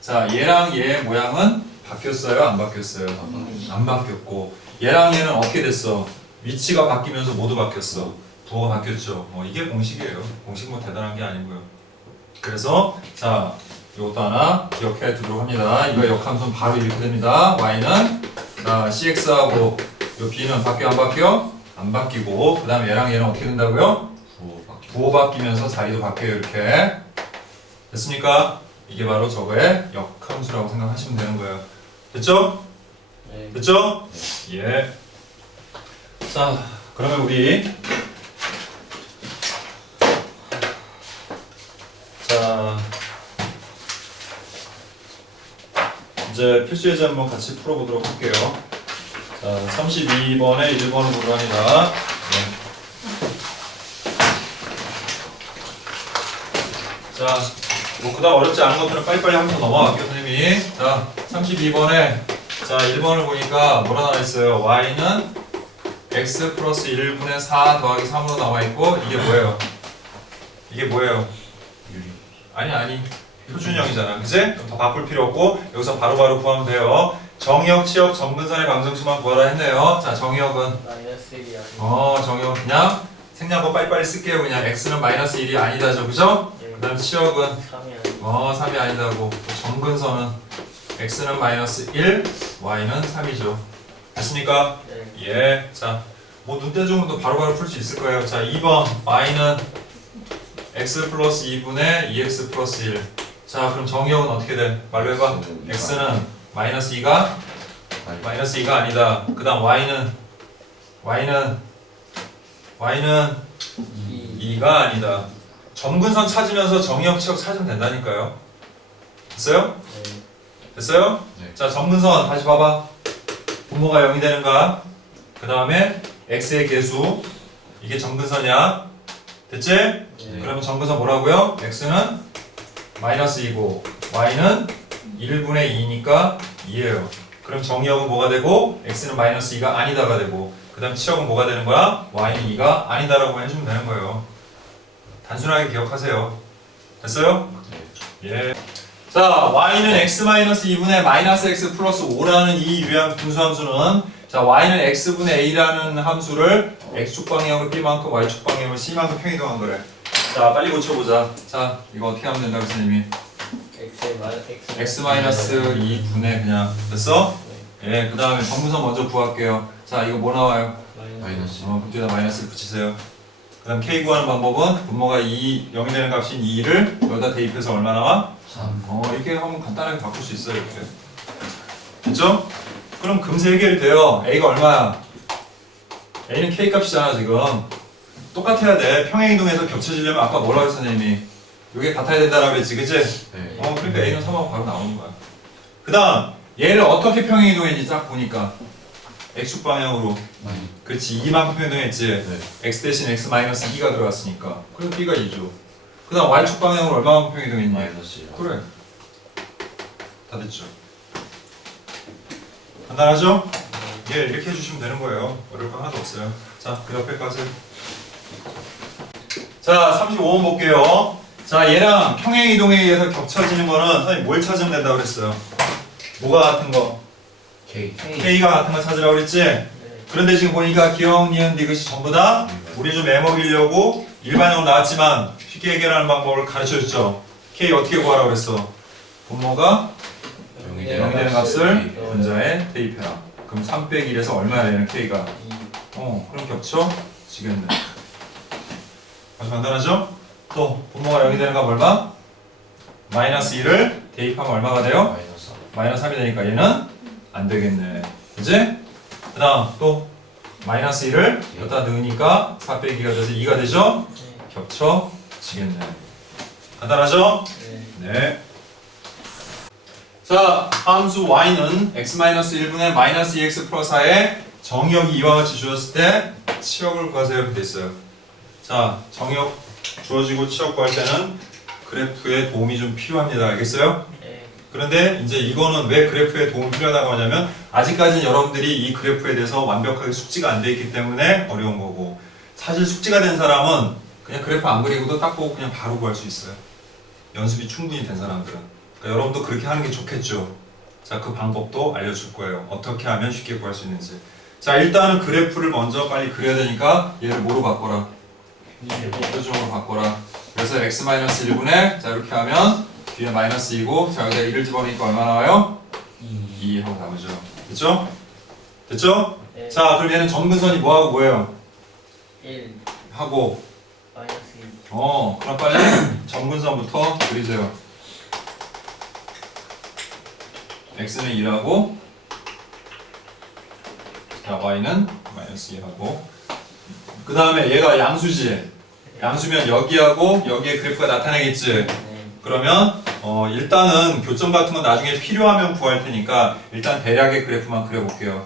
자 얘랑 얘의 모양은 바뀌었어요? 안 바뀌었어요? 안 바뀌었고 얘랑 얘는 어떻게 됐어? 위치가 바뀌면서 모두 바뀌었어. 부호가 바뀌었죠. 이게 공식이에요. 공식 뭐 대단한 게 아니고요. 그래서 자 이것도 하나 기억해 두도록 합니다. 이거 역함수는 바로 이렇게 됩니다. y는 자 cx하고 요 b는 바뀌어 안 바뀌어? 안 바뀌고 그 다음에 얘랑 얘는 어떻게 된다고요? 부호 바뀌면서 자리도 바뀌어요. 이렇게 됐습니까? 이게 바로 저거의 역함수라고 생각하시면 되는 거예요. 됐죠? 됐죠? 예. 자 그러면 우리 자 이제 필수 예제 한번 같이 풀어보도록 할게요. 자 32번에 1번을 보랍니다. 네. 자, 뭐 그다음 어렵지 않은 것들은 빨리빨리 하면서 넘어갈게요 선생님이. 자 32번에 자 1번을 보니까 뭐라 나와 있어요? y는 x 플러스 1분의 4 더하기 3으로 나와 있고 이게 뭐예요? 이게 뭐예요? 아니 표준형이잖아 그치? 그럼 더 바꿀 필요 없고 여기서 바로바로 구하면 돼요. 정의역, 치역, 점근선의 방정식만 구하라 했네요. 자 정의역은 마이너스 1이야. 정의역 그냥 생략하고 빨리빨리 쓸게요. 그냥 x는 마이너스 1이 아니다죠 그죠? 그 다음 치역은 3이 3이 아니다고. 점근선은 x는 마이너스 1, y는 3이죠. 됐습니까? 네. 예. 자, 뭐 눈대중으로도 바로바로 풀 수 있을 거예요. 자, 2번 y는 x 플러스 2분의 2x 플러스 1. 자, 그럼 정의역은 어떻게 돼? 말로 해봐. x는 마이너스 2가 마이너스 2가 아니다. 그 다음 y는 2가 아니다. 점근선 찾으면서 정의역, 치역 찾으면 된다니까요. 됐어요? 네. 됐어요? 네. 자, 정근선 다시 봐봐. 분모가 0이 되는가? 그 다음에 x의 계수 이게 정근선이야. 됐지? 네. 그러면 정근선 뭐라고요? x는 마이너스 2고 y는 1분의 2니까 2예요. 그럼 정의역은 뭐가 되고 x는 마이너스 2가 아니다가 되고 그 다음 치역은 뭐가 되는 거야? y는 2가 아니다라고 해주면 되는 거예요. 단순하게 기억하세요. 됐어요? 예. 자, y는 x-2분의 마이너스 x 플러스 5라는 이 유리한 분수함수는 자, y는 x분의 a라는 함수를 x축 방향으로 b만큼 y축 방향으로 c만큼 평이동한 거래. 자, 빨리 고쳐보자. 자, 이거 어떻게 하면 된다고 선생님이? x-2분의 그냥 됐어? 예, 그 다음에 정분선 먼저 구할게요. 자, 이거 뭐 나와요? 마이너스. 그 뒤에다 마이너스를 붙이세요. 그 다음 k 구하는 방법은 분모가 0이 되는 값인 2를 여기다 대입해서 얼마 나와? 3. 이렇게 하면 간단하게 바꿀 수 있어요. 이렇게. 됐죠? 그럼 금세 해결이 돼요. a가 얼마야? a는 k 값이잖아 지금. 똑같아야 돼. 평행이동에서 겹쳐지려면 아까 뭐라고 했어 선생님이? 이게 같아야 된다라고 했지, 그치? 네. 그러니까 a는 3하고 바로 나오는 거야. 그 다음 얘를 어떻게 평행이동했는지 딱 보니까 x축 방향으로. 그렇지, 2만큼 평행이동했지. 네. x 대신 x 마이너스 2가 들어갔으니까. 그럼 b가 2죠. 그 다음 y축 방향으로 얼마만큼 평행이동했니? 마이너스 1. 그래. 다 됐죠. 간단하죠? 예, 이렇게 해주시면 되는 거예요. 어려울 거 하나도 없어요. 자, 그 옆에까지. 자, 35번 볼게요. 자, 얘랑 평행이동에 의해서 겹쳐지는 거는 선생님 뭘 찾으면 된다고 그랬어요? 뭐가 같은 거? K. K가 같은 거 찾으라고 그랬지? 그런데 지금 보니까 기억, 니은, 디귿이 전부 다 우리 좀 애먹이려고 일반형으로 나왔지만 쉽게 해결하는 방법을 가르쳐줬죠. K 어떻게 구하라고 그랬어? 분모가 0이 되는 값을 분자에 대입해라. 그럼 3 빼기 1에서 얼마야 되는 K가? 그럼 겹쳐지겠네. 아주 간단하죠? 또 분모가 0이 되는 값 얼마? 마이너스 2를 대입하면 얼마가 돼요? 마이너스 3. 마이너스 3이 되니까 얘는 안 되겠네. 그지? 그 다음 또 마이너스 1을 여기다 넣으니까 4 빼기가 돼서 2가 되죠? 겹쳐지겠네. 간단하죠? 네. 자, 함수 y는 x-1분의 마이너스 2x 플러스 4에 정의역이 이와 같이 주어졌을 때 치역을 구하세요 이렇게 돼 있어요. 자, 정의역 주어지고 치역 구할 때는 그래프에 도움이 좀 필요합니다. 알겠어요? 그런데 이제 이거는 왜 그래프에 도움이 필요하다고 하냐면 아직까지는 여러분들이 이 그래프에 대해서 완벽하게 숙지가 안 돼 있기 때문에 어려운 거고, 사실 숙지가 된 사람은 그냥 그래프 안 그리고도 딱 보고 그냥 바로 구할 수 있어요. 연습이 충분히 된 사람들은. 그러니까 여러분도 그렇게 하는 게 좋겠죠. 자, 그 방법도 알려줄 거예요. 어떻게 하면 쉽게 구할 수 있는지. 자, 일단은 그래프를 먼저 빨리 그려야 되니까 얘를 뭐로 바꿔라? 표적으로 바꿔라. 그래서 x-1분의 자 이렇게 하면 뒤에 마이너스 2고 자 여기다 1을 집어넣으니까 얼마 나와요? 2 하고 나오죠. 됐죠? 됐죠? 네. 자, 그럼 얘는 점근선이 뭐하고 뭐예요? 1 하고 마이너스 2 그럼 빨리 점근선부터 그리세요. x는 2하고 자 y는 마이너스 2하고 그 다음에 얘가 양수지. 양수면 여기하고 여기에 그래프가 나타나겠지. 그러면 일단은 교점 같은 건 나중에 필요하면 구할 테니까 일단 대략의 그래프만 그려볼게요.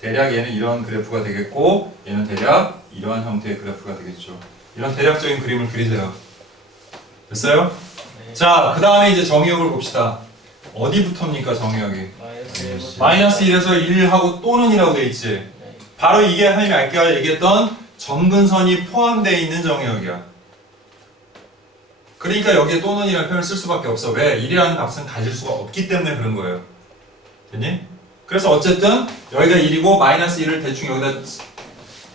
대략 얘는 이런 그래프가 되겠고 얘는 대략 이러한 형태의 그래프가 되겠죠. 이런 대략적인 그림을 그리세요. 됐어요? 자, 그 다음에 이제 정의역을 봅시다. 어디부터입니까 정의역이? 마이너스 1에서 1하고 또는 이라고 돼 있지. 바로 이게 선생님이 아까 얘기했던 점근선이 포함되어 있는 정의역이야. 그러니까 여기에 또는이라는 표현을 쓸 수밖에 없어. 왜? 1이라는 값은 가질 수가 없기 때문에 그런 거예요. 됐니? 그래서 어쨌든 여기가 1이고 마이너스 1을 대충 여기다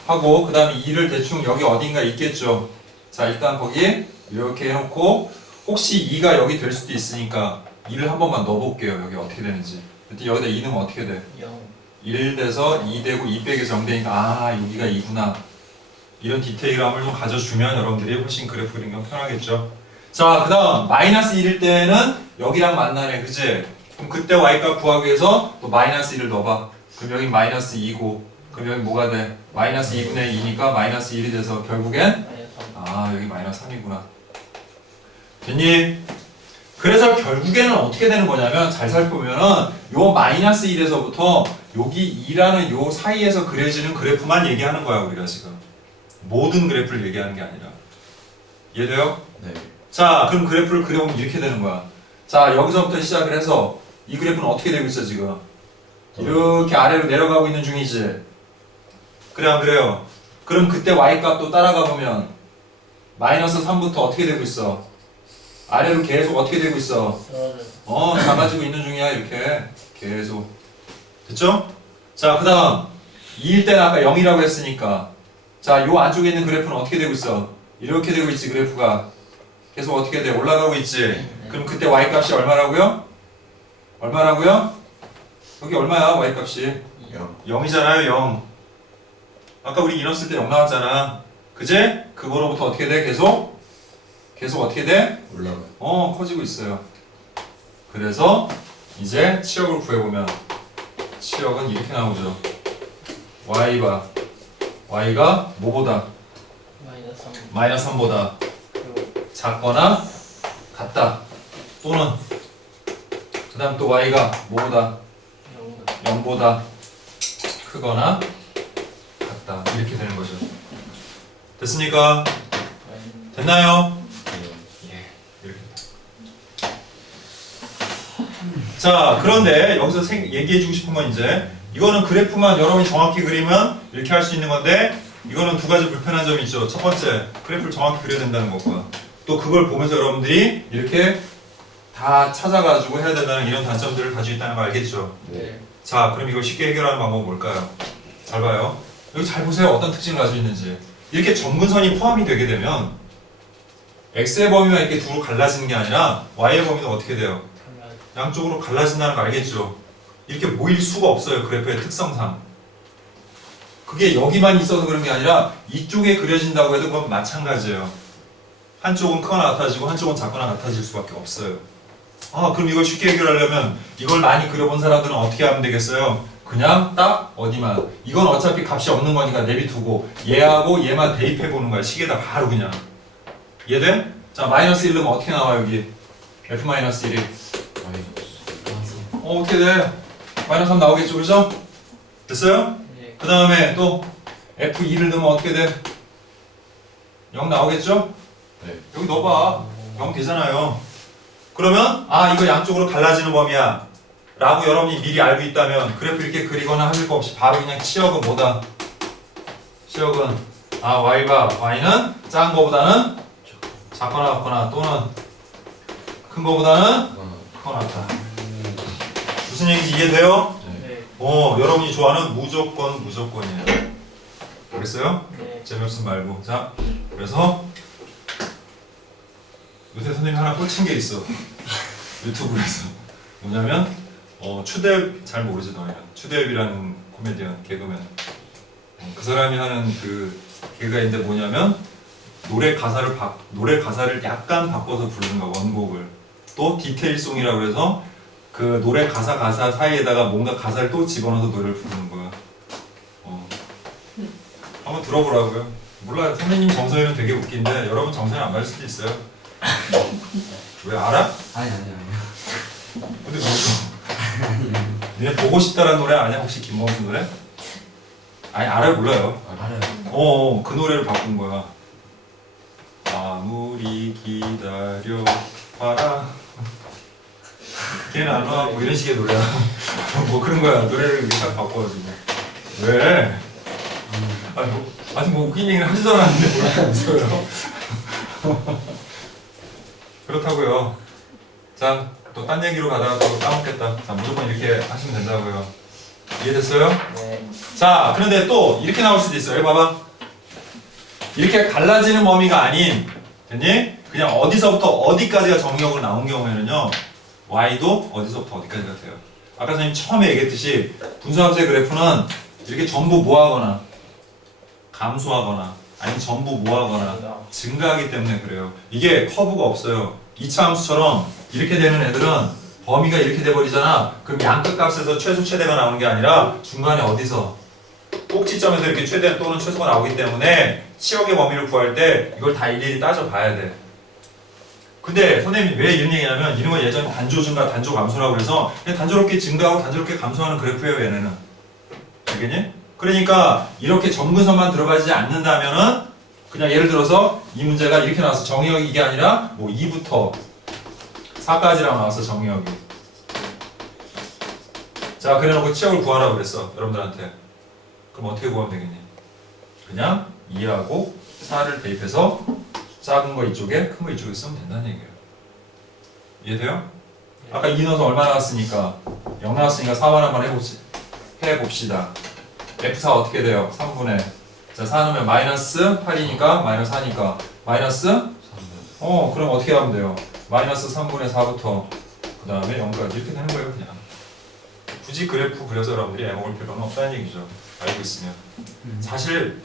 하고 그 다음에 2를 대충 여기 어딘가 있겠죠. 자, 일단 거기 이렇게 해놓고 혹시 2가 여기 될 수도 있으니까 2를 한 번만 넣어볼게요. 여기 어떻게 되는지. 그때 여기다 2 넣으면 어떻게 돼? 1 돼서 2 되고 2 빼기에서 0 되니까 아 여기가 2구나. 이런 디테일함을 좀 가져주면 여러분들이 훨씬 그래프 그리는 건 편하겠죠. 자, 그 다음 마이너스 1일 때는 여기랑 만나네, 그치? 그럼 그때 y값 구하기 위해서 또 마이너스 1을 넣어봐. 그럼 여기 마이너스 2고 그럼 여기 뭐가 돼? 마이너스 2분의 2니까 마이너스 1이 돼서 결국엔 아 여기 마이너스 3이구나. 됐니? 그래서 결국에는 어떻게 되는 거냐면 잘 살펴보면은 요 마이너스 1에서부터 여기 2라는 요 사이에서 그려지는 그래프만 얘기하는 거야 우리가 지금. 모든 그래프를 얘기하는 게 아니라. 이해돼요? 네. 자 그럼 그래프를 그려보면 이렇게 되는 거야. 자 여기서부터 시작을 해서 이 그래프는 어떻게 되고 있어 지금? 이렇게 아래로 내려가고 있는 중이지. 그래 안 그래요? 그럼 그때 y값도 따라가 보면 마이너스 3부터 어떻게 되고 있어? 아래로 계속 어떻게 되고 있어? 떨어져. 작아지고 있는 중이야 이렇게 계속. 됐죠? 자 그 다음 2일 때는 아까 0이라고 했으니까 자 요 안쪽에 있는 그래프는 어떻게 되고 있어? 이렇게 되고 있지 그래프가. 계속 어떻게 돼? 올라가고 있지? 그럼 그때 y값이 얼마라고요? 얼마라고요? 여기 얼마야 y값이? 0이잖아요 0. 아까 우리 인원 쓸 때 0 나왔잖아. 그제? 그거로부터 어떻게 돼? 계속 어떻게 돼? 올라가요. 커지고 있어요. 그래서 이제 치역을 구해보면 치역은 이렇게 나오죠. y가 뭐보다? 마이너스 3. 마이너스 3보다 그리고 작거나 같다. 또는 그 다음 또 y가 뭐보다? 0보다 크거나 같다. 이렇게 되는 거죠. 됐습니까? 됐나요? 예, 이렇게. 자, 그런데 여기서 얘기해주고 싶은 건 이제 이거는 그래프만 여러분이 정확히 그리면 이렇게 할 수 있는 건데 이거는 두 가지 불편한 점이 있죠. 첫 번째, 그래프를 정확히 그려야 된다는 것과 또 그걸 보면서 여러분들이 이렇게 다 찾아가지고 해야 된다는 이런 단점들을 가지고 있다는 거 알겠죠? 네. 자, 그럼 이걸 쉽게 해결하는 방법은 뭘까요? 잘 봐요. 여기 잘 보세요. 어떤 특징을 가지고 있는지. 이렇게 점근선이 포함이 되게 되면 x의 범위가 이렇게 두로 갈라지는 게 아니라 y의 범위는 어떻게 돼요? 양쪽으로 갈라진다는 거 알겠죠? 이렇게 모일 수가 없어요. 그래프의 특성상. 그게 여기만 있어서 그런 게 아니라 이쪽에 그려진다고 해도 그건 마찬가지예요. 한쪽은 크거나 같아지고 한쪽은 작거나 같아질 수밖에 없어요. 그럼 이걸 쉽게 해결하려면 이걸 많이 그려본 사람들은 어떻게 하면 되겠어요? 그냥 딱 어디만. 이건 어차피 값이 없는 거니까 내비두고 얘하고 얘만 대입해 보는 거야. 식에다 바로 그냥. 이해돼? 자, 마이너스 1 넣으면 어떻게 나와 여기? f-1이. 어떻게 돼? 마이너스 3 나오겠죠, 그죠? 됐어요? 네. 그 다음에 또 f2를 넣으면 어떻게 돼? 0 나오겠죠? 네. 여기 넣어봐. 0 되잖아요. 그러면 이거 양쪽으로 갈라지는 범위야 라고 여러분이 미리 알고 있다면 그래프 이렇게 그리거나 하실 거 없이 바로 그냥 치역은 뭐다? 치역은 y는 작은 거보다는 작거나 같거나 또는 큰 거보다는 크거나 같다. 무슨 얘기인지 이해돼요? 네. 여러분이 좋아하는 무조건이에요. 알겠어요? 네. 재미없음 말고. 자, 그래서 요새 선생님 하나 꽂힌 게 있어. 유튜브에서. 뭐냐면 추대엽 잘 모르지 너희는. 추대엽이라는 코미디언 개그맨. 그 사람이 하는 그 개그가 있는데 뭐냐면 노래 가사를 약간 바꿔서 부르는 거야. 원곡을. 또 디테일송이라고 해서 그 노래 가사 사이에다가 뭔가 가사를 또 집어넣어서 노래를 부르는 거야. 한번 들어보라고요. 몰라요. 선생님 정서에는 되게 웃긴데 여러분 정서에는 안 맞을 수도 있어요. 왜 알아? 아니. 근데 뭐죠? 니네 보고 싶다라는 노래 아니야? 혹시 김범수 노래? 아니 알아요 몰라요. 알아요. 그 노래를 바꾼 거야. 아무리 기다려 봐라 걔는 안 와. 뭐 이런 식의 노래야. 뭐 그런 거야. 노래를 이렇게 딱 바꿔가지고. 왜? 아직 뭐 웃긴 얘기는 하지도 않았는데 뭘 웃어요. 그렇다고요. 자, 또 딴 얘기로 가다가 또 까먹겠다. 자, 무조건 이렇게 하시면 된다고요. 이해됐어요? 네. 자, 그런데 또 이렇게 나올 수도 있어요. 봐봐. 이렇게 갈라지는 범위가 아닌, 됐니? 그냥 어디서부터 어디까지가 정의역으로 나온 경우에는요, y도 어디서부터 어디까지가 돼요. 아까 선생님 처음에 얘기했듯이 분수함수의 그래프는 이렇게 전부 뭐하거나 감소하거나 아니면 전부 뭐하거나 증가하기 때문에 그래요. 이게 커브가 없어요. 2차 함수처럼 이렇게 되는 애들은 범위가 이렇게 돼버리잖아. 그럼 양끝 값에서 최소 최대가 나오는 게 아니라 중간에 어디서 꼭지점에서 이렇게 최대 또는 최소가 나오기 때문에 치역의 범위를 구할 때 이걸 다 일일이 따져봐야 돼. 근데 선생님이 왜 이런 얘기냐면 이런 거 예전에 단조 증가, 단조 감소라고 그래서 그냥 단조롭게 증가하고 단조롭게 감소하는 그래프예요 얘네는. 알겠니? 그러니까 이렇게 점근선만 들어가지 않는다면은 그냥 예를 들어서 이 문제가 이렇게 나와서 정의역이 이게 아니라 뭐 2부터 4까지라고 나와서 정의역이. 자 그래놓고 치역을 구하라고 그랬어 여러분들한테. 그럼 어떻게 구하면 되겠니? 그냥 2하고 4를 대입해서 작은 거 이쪽에 큰 거 이쪽에 쓰면 된다는 얘기예요. 이해돼요? 아까 2 넣어서 얼마 나왔으니까 0 나왔으니까 4만 한번 해봅시다. F4 어떻게 돼요? 3분의 자 4 넣으면 마이너스 8이니까 마이너스 4니까 마이너스 그럼 어떻게 하면 돼요? 마이너스 3분의 4부터 그 다음에 0까지 이렇게 되는 거예요 그냥. 굳이 그래프 그려서 여러분들이 애먹을 필요는 없다는 얘기죠. 알고 있으면. 사실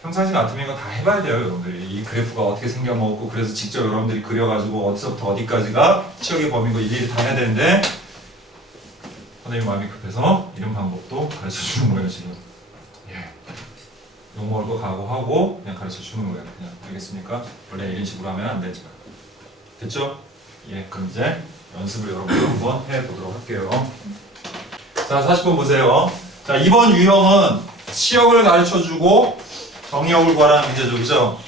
평상시 같으면 이거 다 해봐야 돼요 여러분들이. 이 그래프가 어떻게 생겨먹고 그래서 직접 여러분들이 그려가지고 어디서부터 어디까지가 치역의 범위고 일일이 다 해야 되는데 선생님 마음이 급해서 이런 방법도 가르쳐주는 거예요 지금. 예. 욕먹을 거 각오하고 그냥 가르쳐주는 거예요 그냥. 알겠습니까? 원래 이런 식으로 하면 안 되지만. 됐죠? 예. 그럼 이제 연습을 여러분들 한번 해보도록 할게요. 자 40번 보세요. 자 이번 유형은 치역을 가르쳐주고 정의역을 구하라는 문제죠. 그죠?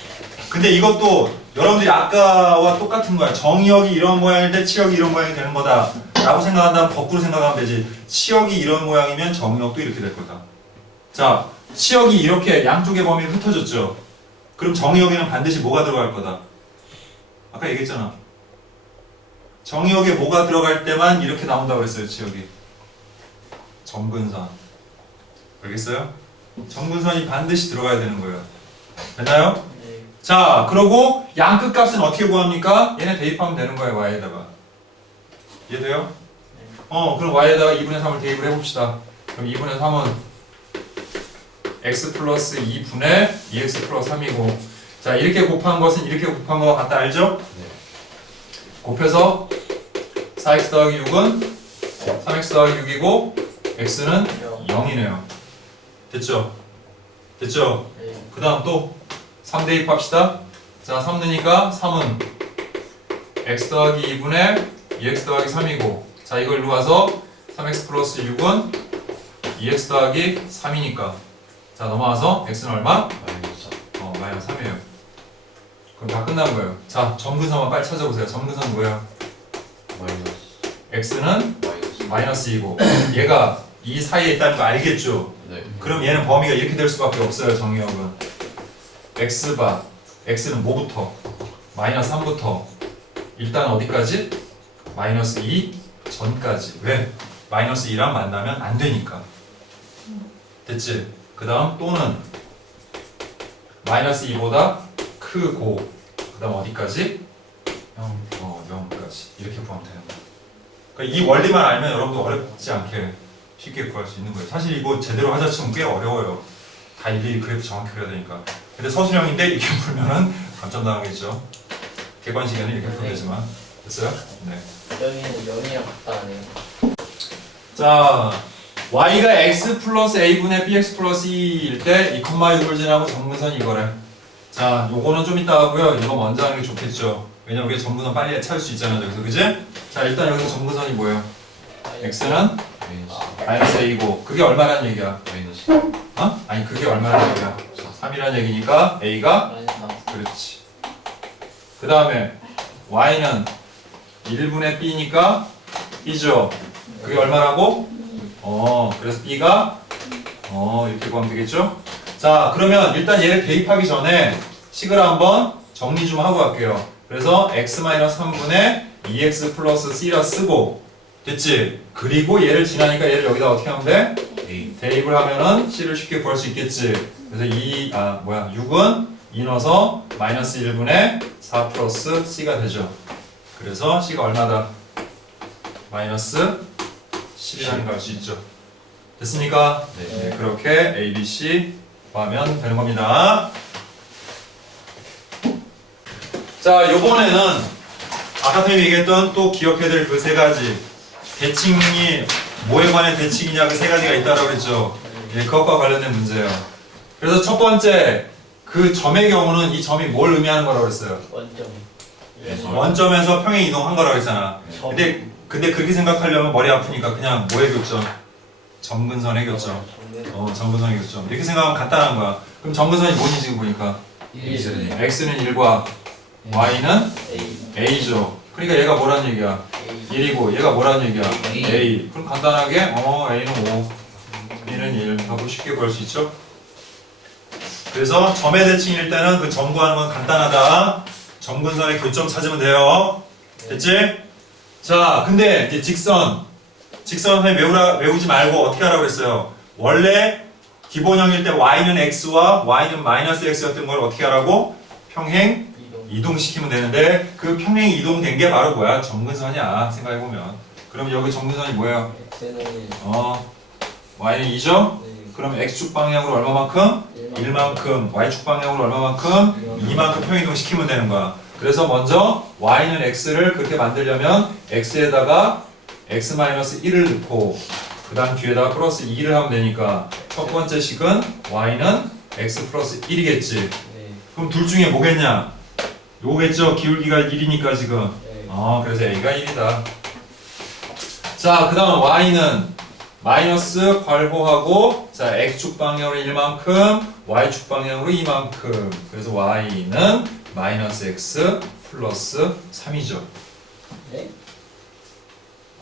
근데 이것도 여러분들이 아까와 똑같은 거야. 정의역이 이런 모양인데 치역이 이런 모양이 되는 거다 라고 생각한다면 거꾸로 생각하면 되지. 치역이 이런 모양이면 정의역도 이렇게 될 거다. 자 치역이 이렇게 양쪽의 범위가 흩어졌죠. 그럼 정의역에는 반드시 뭐가 들어갈 거다. 아까 얘기했잖아. 정의역에 뭐가 들어갈 때만 이렇게 나온다고 그랬어요. 치역이. 점근선. 알겠어요? 점근선이 반드시 들어가야 되는 거예요. 됐나요? 네. 자, 그러고 양끝 값은 어떻게 구합니까? 얘네 대입하면 되는 거예요, y에다가. 이해돼요? 그럼 y에다가 2분의 3을 대입을 해봅시다. 그럼 2분의 3은 x 플러스 2분의 2x 플러스 3이고, 자, 이렇게 곱한 것은 이렇게 곱한 거 같다, 알죠? 네. 곱해서 4x 더하기 6은 3x 더하기 6이고, x는 0이네요. 됐죠? 됐죠? 네. 그 다음 또 3 대입합시다. 자, 3 넣으니까 3은 x 더하기 2분의 2x 더하기 3이고, 자, 이걸 일로 와서 3x 플러스 6은 2x 더하기 3이니까, 자, 넘어와서 x는 얼마? 마이너스 3이에요. 그럼 다 끝난 거예요. 자, 점근선만 빨리 찾아보세요. 점근선 뭐예요? x는 마이너스 2고, 얘가 이 사이에 있다는 거 알겠죠? 네. 그럼 얘는 범위가 이렇게 될 수밖에 없어요. 정의역은 x바 x는 뭐부터? 마이너스 3부터 일단 어디까지? 마이너스 2 전까지. 왜? 마이너스 2랑 만나면 안 되니까. 됐지? 그 다음 또는 마이너스 2보다 크고 그 다음 어디까지? 0까지. 이렇게 구하면 되는 거야. 그러니까 이 원리만 알면 여러분도 어렵지 않게 쉽게 구할 수 있는 거예요. 사실 이거 제대로 하자 치면 꽤 어려워요. 다 일일이 그래프 정확히 그려야 되니까. 근데 서술형인데 이렇게 풀면은 감점 당하겠죠. 객관식에는 이렇게 풀면 되지만. 됐어요? 네. 여기는 0이랑 같다 하네요. 자, y가 x 플러스 a분의 bx 플러스 2일 때 이 콤마 6을 지나고 점근선이 이거래. 자, 요거는 좀 이따 하고요. 이거 먼저 하는 게 좋겠죠. 왜냐면 우리가 점근선 빨리 찾을 수 있잖아요. 여기서 그지? 자, 일단 여기서 점근선이 뭐예요? x는 마이너스 a고 그게 얼마란 얘기야? 아니 그게 얼마란 얘기야? 3이란 얘기니까 a가 그렇지. 그 다음에 y는 1분의 b니까 b죠. 그게 얼마라고? 그래서 b가 이렇게 구하면 되겠죠? 자, 그러면 일단 얘를 대입하기 전에 식을 한번 정리 좀 하고 갈게요. 그래서 x-3분의 2x 플러스 c라 쓰고 됐지? 그리고 얘를 지나니까 얘를 여기다 어떻게 하면 돼? 대입을 하면은 c를 쉽게 구할 수 있겠지. 그래서 6은 2 넣어서 마이너스 1분의 4 플러스 c가 되죠. 그래서 c가 얼마다? 마이너스 10이라는 걸 알 수 있죠. 됐습니까? 네. 그렇게 A, B, C 구하면 되는 겁니다. 자, 요번에는 아까 선생님이 얘기했던 또 기억해야 될 그 세 가지 대칭이 뭐에 관한 대칭이냐 그 세 가지가 있다고 그랬죠. 예, 그것과 관련된 문제예요. 그래서 첫 번째 그 점의 경우는 이 점이 뭘 의미하는 거라고 그랬어요? 원점. 원점에서 평행 이동한 거라고 했잖아. 점. 근데 그렇게 생각하려면 머리 아프니까 그냥 뭐의 교점? 점근선의 교점. 점근선의 교점. 이렇게 생각하면 간단한 거야. 그럼 점근선이 뭐니 지금 보니까? X는 x는 1과 y는 A a죠. 그러니까 얘가 뭐라는 얘기야? A 1이고 얘가 뭐라는 얘기야? A. a. 그럼 간단하게 a는 5, b는 1 하고 쉽게 구할 수 있죠? 그래서 점의 대칭일 때는 그 점 구하는 건 간단하다. 점근선의 교점 찾으면 돼요. 됐지? 자, 근데 이제 직선을 외우지 말고 어떻게 하라고 그랬어요? 원래 기본형일 때 y는 x와 y는 마이너스 x였던 걸 어떻게 하라고? 평행 이동 이동시키면 되는데 그 평행 이동된 게 바로 뭐야? 점근선이야. 생각해보면. 그럼 여기 점근선이 뭐예요? X는 1 y는 2죠? 네. 그럼 x축 방향으로 얼마만큼? 1만큼, y축 방향으로 얼마만큼? 2만큼 평행이동 시키면 되는 거야. 그래서 먼저 y는 x를 그렇게 만들려면 x에다가 x-1을 넣고 그 다음 뒤에다가 플러스 2를 하면 되니까 첫 번째 식은 y는 x 플러스 1이겠지. 네. 그럼 둘 중에 뭐겠냐? 요거겠죠? 기울기가 1이니까 지금. 네. 그래서 a가 1이다. 자, 그 다음 y는 마이너스 괄호하고 자 x축 방향으로 1만큼 y축 방향으로 2만큼 그래서 y는 마이너스 x 플러스 3이죠. 네?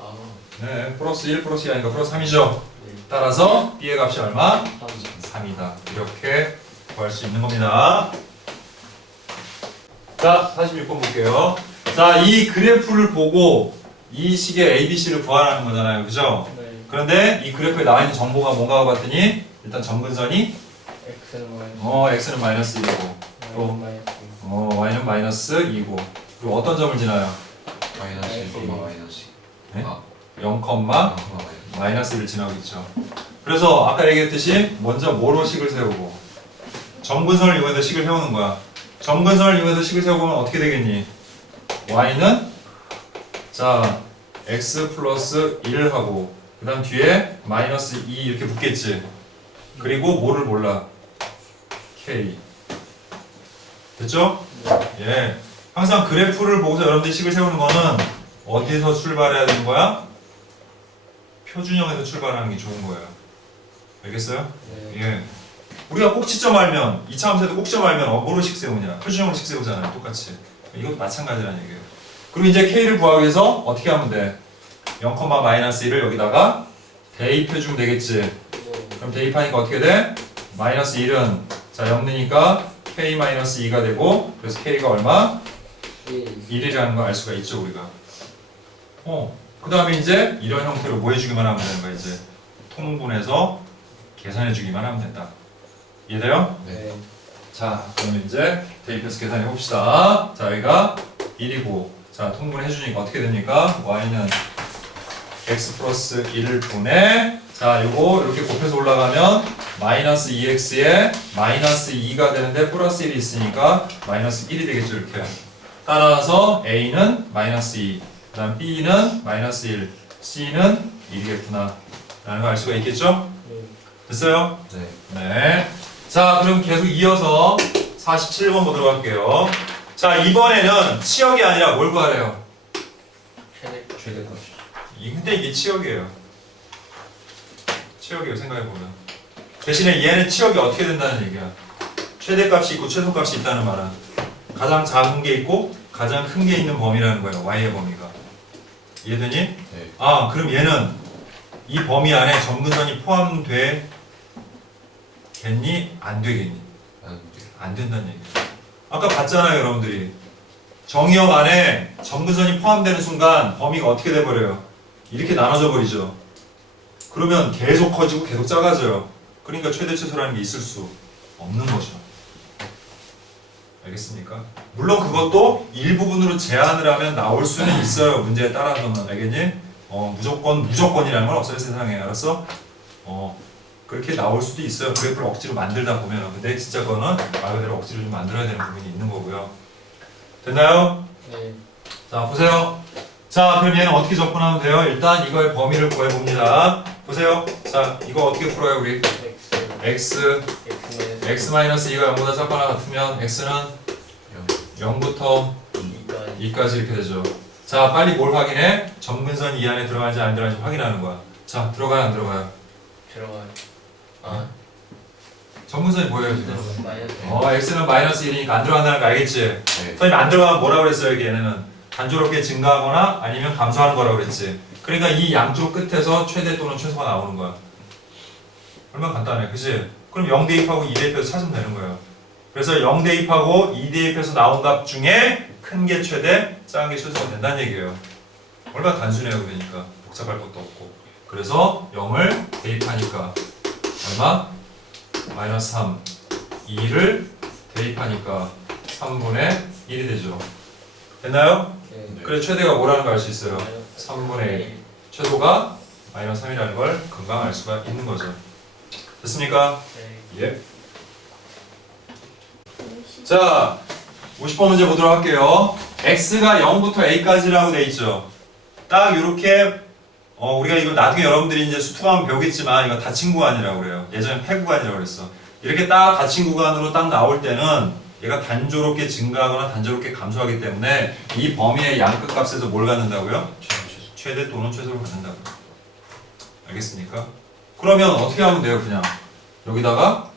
아 네, 플러스 1 플러스 2 아니까 플러스 3이죠. 네. 따라서 b의 값이 얼마? 3 3이다. 이렇게 구할 수 있는 겁니다. 자, 46번 볼게요. 자, 이 그래프를 보고 이 식의 ABC를 구하라는 거잖아요. 그죠? 네. 그런데 이 그래프에 나와 있는 정보가 뭔가 봤더니 일단 점근선이 X는 마이너스 x는 마이너스 1이고 또 Y는 마이너스 y는 마이너스 2고 그리고 어떤 점을 지나요? 마이너스 1, 마이너스 네? 2. 0, 마이너스. 마이너스 1을 지나고 있죠. 그래서 아까 얘기했듯이 먼저 뭐로 식을 세우고 점근선을 이용해서 식을 세우는 거야. 점근선을 이용해서 식을 세우면 어떻게 되겠니? y는 자 x 플러스 1을 하고 그 다음 뒤에 마이너스 2 이렇게 붙겠지. 그리고 뭐를 몰라? k. 됐죠? 예. 항상 그래프를 보고서 여러분들이 식을 세우는 거는 어디서 출발해야 되는 거야? 표준형에서 출발하는 게 좋은 거예요. 알겠어요? 네. 예. 우리가 꼭지점 알면 2차 함수에도 꼭지점 알면 뭐로 식 세우냐? 표준형으로 식 세우잖아요. 똑같이. 이것도 마찬가지라는 얘기예요. 그리고 이제 k를 구하기 위해서 어떻게 하면 돼? 0,-1을 여기다가 대입해주면 되겠지. 그럼 대입하니까 어떻게 돼? 마이너스 1은 자 0느니까 k-2가 되고 그래서 k가 얼마? 1이라는 걸 알 수가 있죠 우리가. 그 다음에 이제 이런 형태로 뭐 해주기만 하면 되는 거야 이제 통분해서 계산해주기만 하면 된다. 이해돼요? 네. 자 그러면 이제 대입해서 계산해 봅시다. 자 여기가 1이고 자 통분해주니까 어떻게 됩니까? y는 x 플러스 1을 분해 자 요거 이렇게 곱해서 올라가면 마이너스 2x에 마이너스 2가 되는데 플러스 1이 있으니까 마이너스 1이 되겠죠 이렇게. 따라서 a는 마이너스 2 그 다음 b는 마이너스 1 c는 1이겠구나 라는 걸 알 수가 있겠죠? 네. 됐어요? 네. 네. 자 그럼 계속 이어서 47번 보도록 할게요. 자 이번에는 치역이 아니라 뭘 구하래요? 최대값. 근데 이게 치역이에요. 치역이에요 생각해보면. 대신에 얘는 치역이 어떻게 된다는 얘기야. 최대값이 있고 최소값이 있다는 말은 가장 작은 게 있고 가장 큰 게 있는 범위라는 거예요. y의 범위가. 이해되니? 네. 아 그럼 얘는 이 범위 안에 점근선이 포함되겠니? 안 되겠니? 안 돼. 안 된다는 얘기야. 아까 봤잖아요 여러분들이. 정의역 안에 점근선이 포함되는 순간 범위가 어떻게 돼버려요? 이렇게 나눠져 버리죠. 그러면 계속 커지고 계속 작아져요. 그러니까 최대 최소라는 게 있을 수 없는 거죠. 알겠습니까? 물론 그것도 일부분으로 제한을 하면 나올 수는 있어요. 문제에 따라서는. 알겠니? 무조건이라는 건 없어요 세상에. 알았어? 그렇게 나올 수도 있어요. 그래프를 억지로 만들다 보면. 근데 진짜 그거는 말 그대로 억지로 좀 만들어야 되는 부분이 있는 거고요. 됐나요? 네. 자 보세요. 자 그럼 얘는 어떻게 접근하면 돼요? 일단 이거의 범위를 구해봅니다. 보세요. 자 이거 어떻게 풀어요 우리? x X 마이너스 x-2가 0보다 작거나 같으면 x는 0부터 2가 2까지 이렇게 되죠. 자, 빨리 뭘 확인해? 점근선 이 안에 들어가는지 안 들어가는지 확인하는 거야. 자, 들어가요, 안 들어가요? 들어가요. 아, 점근선이 보여요, 지금. 마이너스. x는 마이너스 1이니까 안 들어간다는 거 알겠지? 네. 선생님 안 들어가면 뭐라고 그랬어요, 여기 얘네는? 단조롭게 증가하거나 아니면 감소하는 거라고 그랬지. 그러니까 이 양쪽 끝에서 최대 또는 최소가 나오는 거야. 얼마나 간단해, 그치? 그럼 0 대입하고 2 대입해서 찾으면 되는 거예요. 그래서 0 대입하고 2 대입해서 나온 값 중에 큰 게 최대, 작은 게 최소가 된다는 얘기예요. 얼마나 단순해요, 그러니까. 복잡할 것도 없고. 그래서 0을 대입하니까 얼마? 마이너스 3. 2를 대입하니까 3분의 1이 되죠. 됐나요? 네. 그래서 최대가 뭐라는 걸 알 수 있어요. 3분의 1. 최소가 마이너스 3이라는 걸 금방 알 수가 있는 거죠. 됐습니까? 네. 예. 자, 50번 문제 보도록 할게요. x가 0부터 a까지라고 돼 있죠. 딱 이렇게 우리가 이거 나중에 여러분들이 이제 수투하면 배우겠지만 이거 닫힌 구간이라고 그래요. 예전에 폐구간이라고 그랬어. 이렇게 딱 닫힌 구간으로 딱 나올 때는 얘가 단조롭게 증가하거나 단조롭게 감소하기 때문에 이 범위의 양끝 값에서 뭘 갖는다고요? 최대 또는 최소를 갖는다고요. 알겠습니까? 그러면 어떻게 하면 돼요? 그냥 여기다가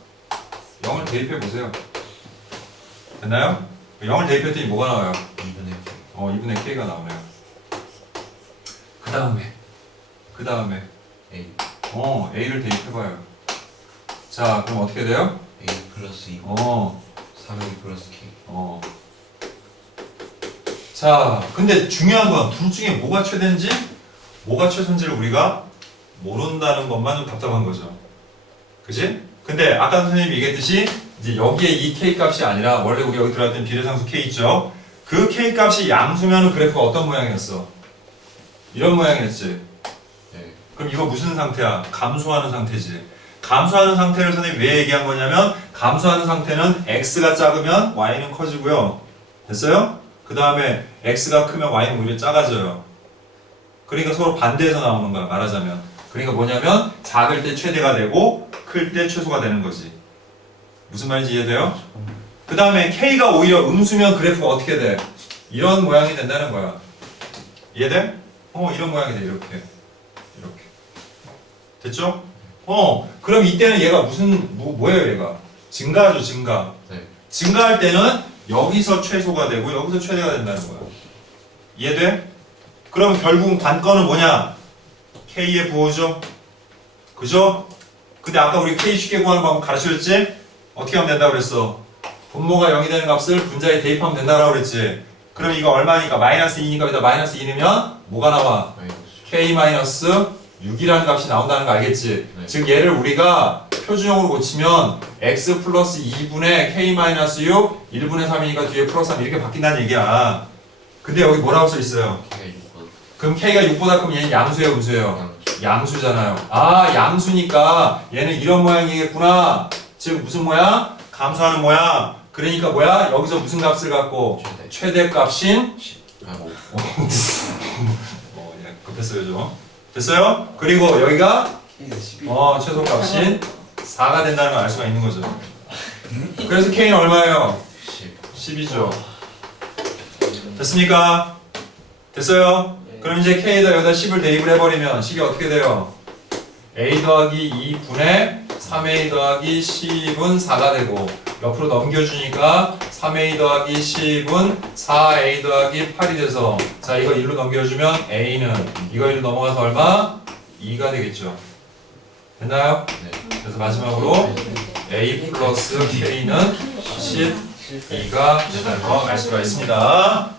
0을 대입해 보세요. 됐나요? 0을 대입했더니 뭐가 나와요? 2분의 2분의 k가 나오네요. 그 다음에 A. a를 대입해봐요. 자, 그럼 어떻게 돼요? A 플러스 2. 어, 3A 플러스 K. 자, 근데 중요한 건 둘 중에 뭐가 최대인지, 뭐가 최소인지를 우리가 모른다는 것만 좀 답답한 거죠. 그지? 근데 아까 선생님이 얘기했듯이 이제 여기에 이 k 값이 아니라 원래 우리 여기 들어갔던 비례상수 k 있죠? 그 k 값이 양수면은 그래프가 어떤 모양이었어? 이런 모양이었지. 네. 그럼 이거 무슨 상태야? 감소하는 상태지. 감소하는 상태를 선생님이 왜 얘기한 거냐면 감소하는 상태는 x가 작으면 y는 커지고요. 됐어요? 그 다음에 x가 크면 y는 오히려 작아져요. 그러니까 서로 반대해서 나오는 거야, 말하자면. 그러니까 뭐냐면 작을 때 최대가 되고 클 때 최소가 되는 거지. 무슨 말인지 이해돼요? 그 다음에 k가 오히려 음수면 그래프가 어떻게 돼? 이런 모양이 된다는 거야. 이해돼? 이런 모양이 돼, 이렇게. 됐죠? 그럼 이때는 얘가 뭐예요, 얘가? 증가하죠, 증가. 네. 증가할 때는 여기서 최소가 되고 여기서 최대가 된다는 거야. 이해돼? 그럼 결국 관건은 뭐냐? k의 부호죠? 그죠? 근데 아까 우리 k 쉽게 구하는 방법 가르쳐줬지? 어떻게 하면 된다고 그랬어? 분모가 0이 되는 값을 분자에 대입하면 된다고 그랬지? 그럼 이거 얼마니까? 마이너스 2니까 여기다 마이너스 2 넣으면 뭐가 나와? k 마이너스 6이라는 값이 나온다는 거 알겠지? 네. 즉 얘를 우리가 표준형으로 고치면 x 플러스 2분의 k 마이너스 6 1분의 3이니까 뒤에 플러스 3 이렇게 바뀐다는 얘기야. 근데 여기 뭐라고 써 있어요? K가 6번. 그럼 k가 6보다 크면 얘는 양수예요, 음수예요? 양수잖아요. 아, 양수니까 얘는 이런 모양이겠구나. 즉 무슨 모양? 감소하는 모양. 그러니까 뭐야? 여기서 무슨 값을 갖고? 최대 값인 10. 아, 5. 예, 급했어요 좀. 됐어요? 그리고 여기가 최소 값인 4가 된다는 걸 알 수가 있는 거죠. 그래서 k는 얼마예요? 10. 10이죠. 됐습니까? 됐어요? 그럼 이제 k에다 여기다 10을 대입을 해버리면 식이 어떻게 돼요? a 더하기 2분의 3a 더하기 10은 4가 되고 옆으로 넘겨주니까 3a 더하기 10은 4a 더하기 8이 돼서 자 이거 1로 넘겨주면 a는 이거 1로 넘어가서 얼마? 2가 되겠죠. 됐나요? 네. 그래서 마지막으로 a 플러스 k는 12가 된다는 거 알 수가 있습니다.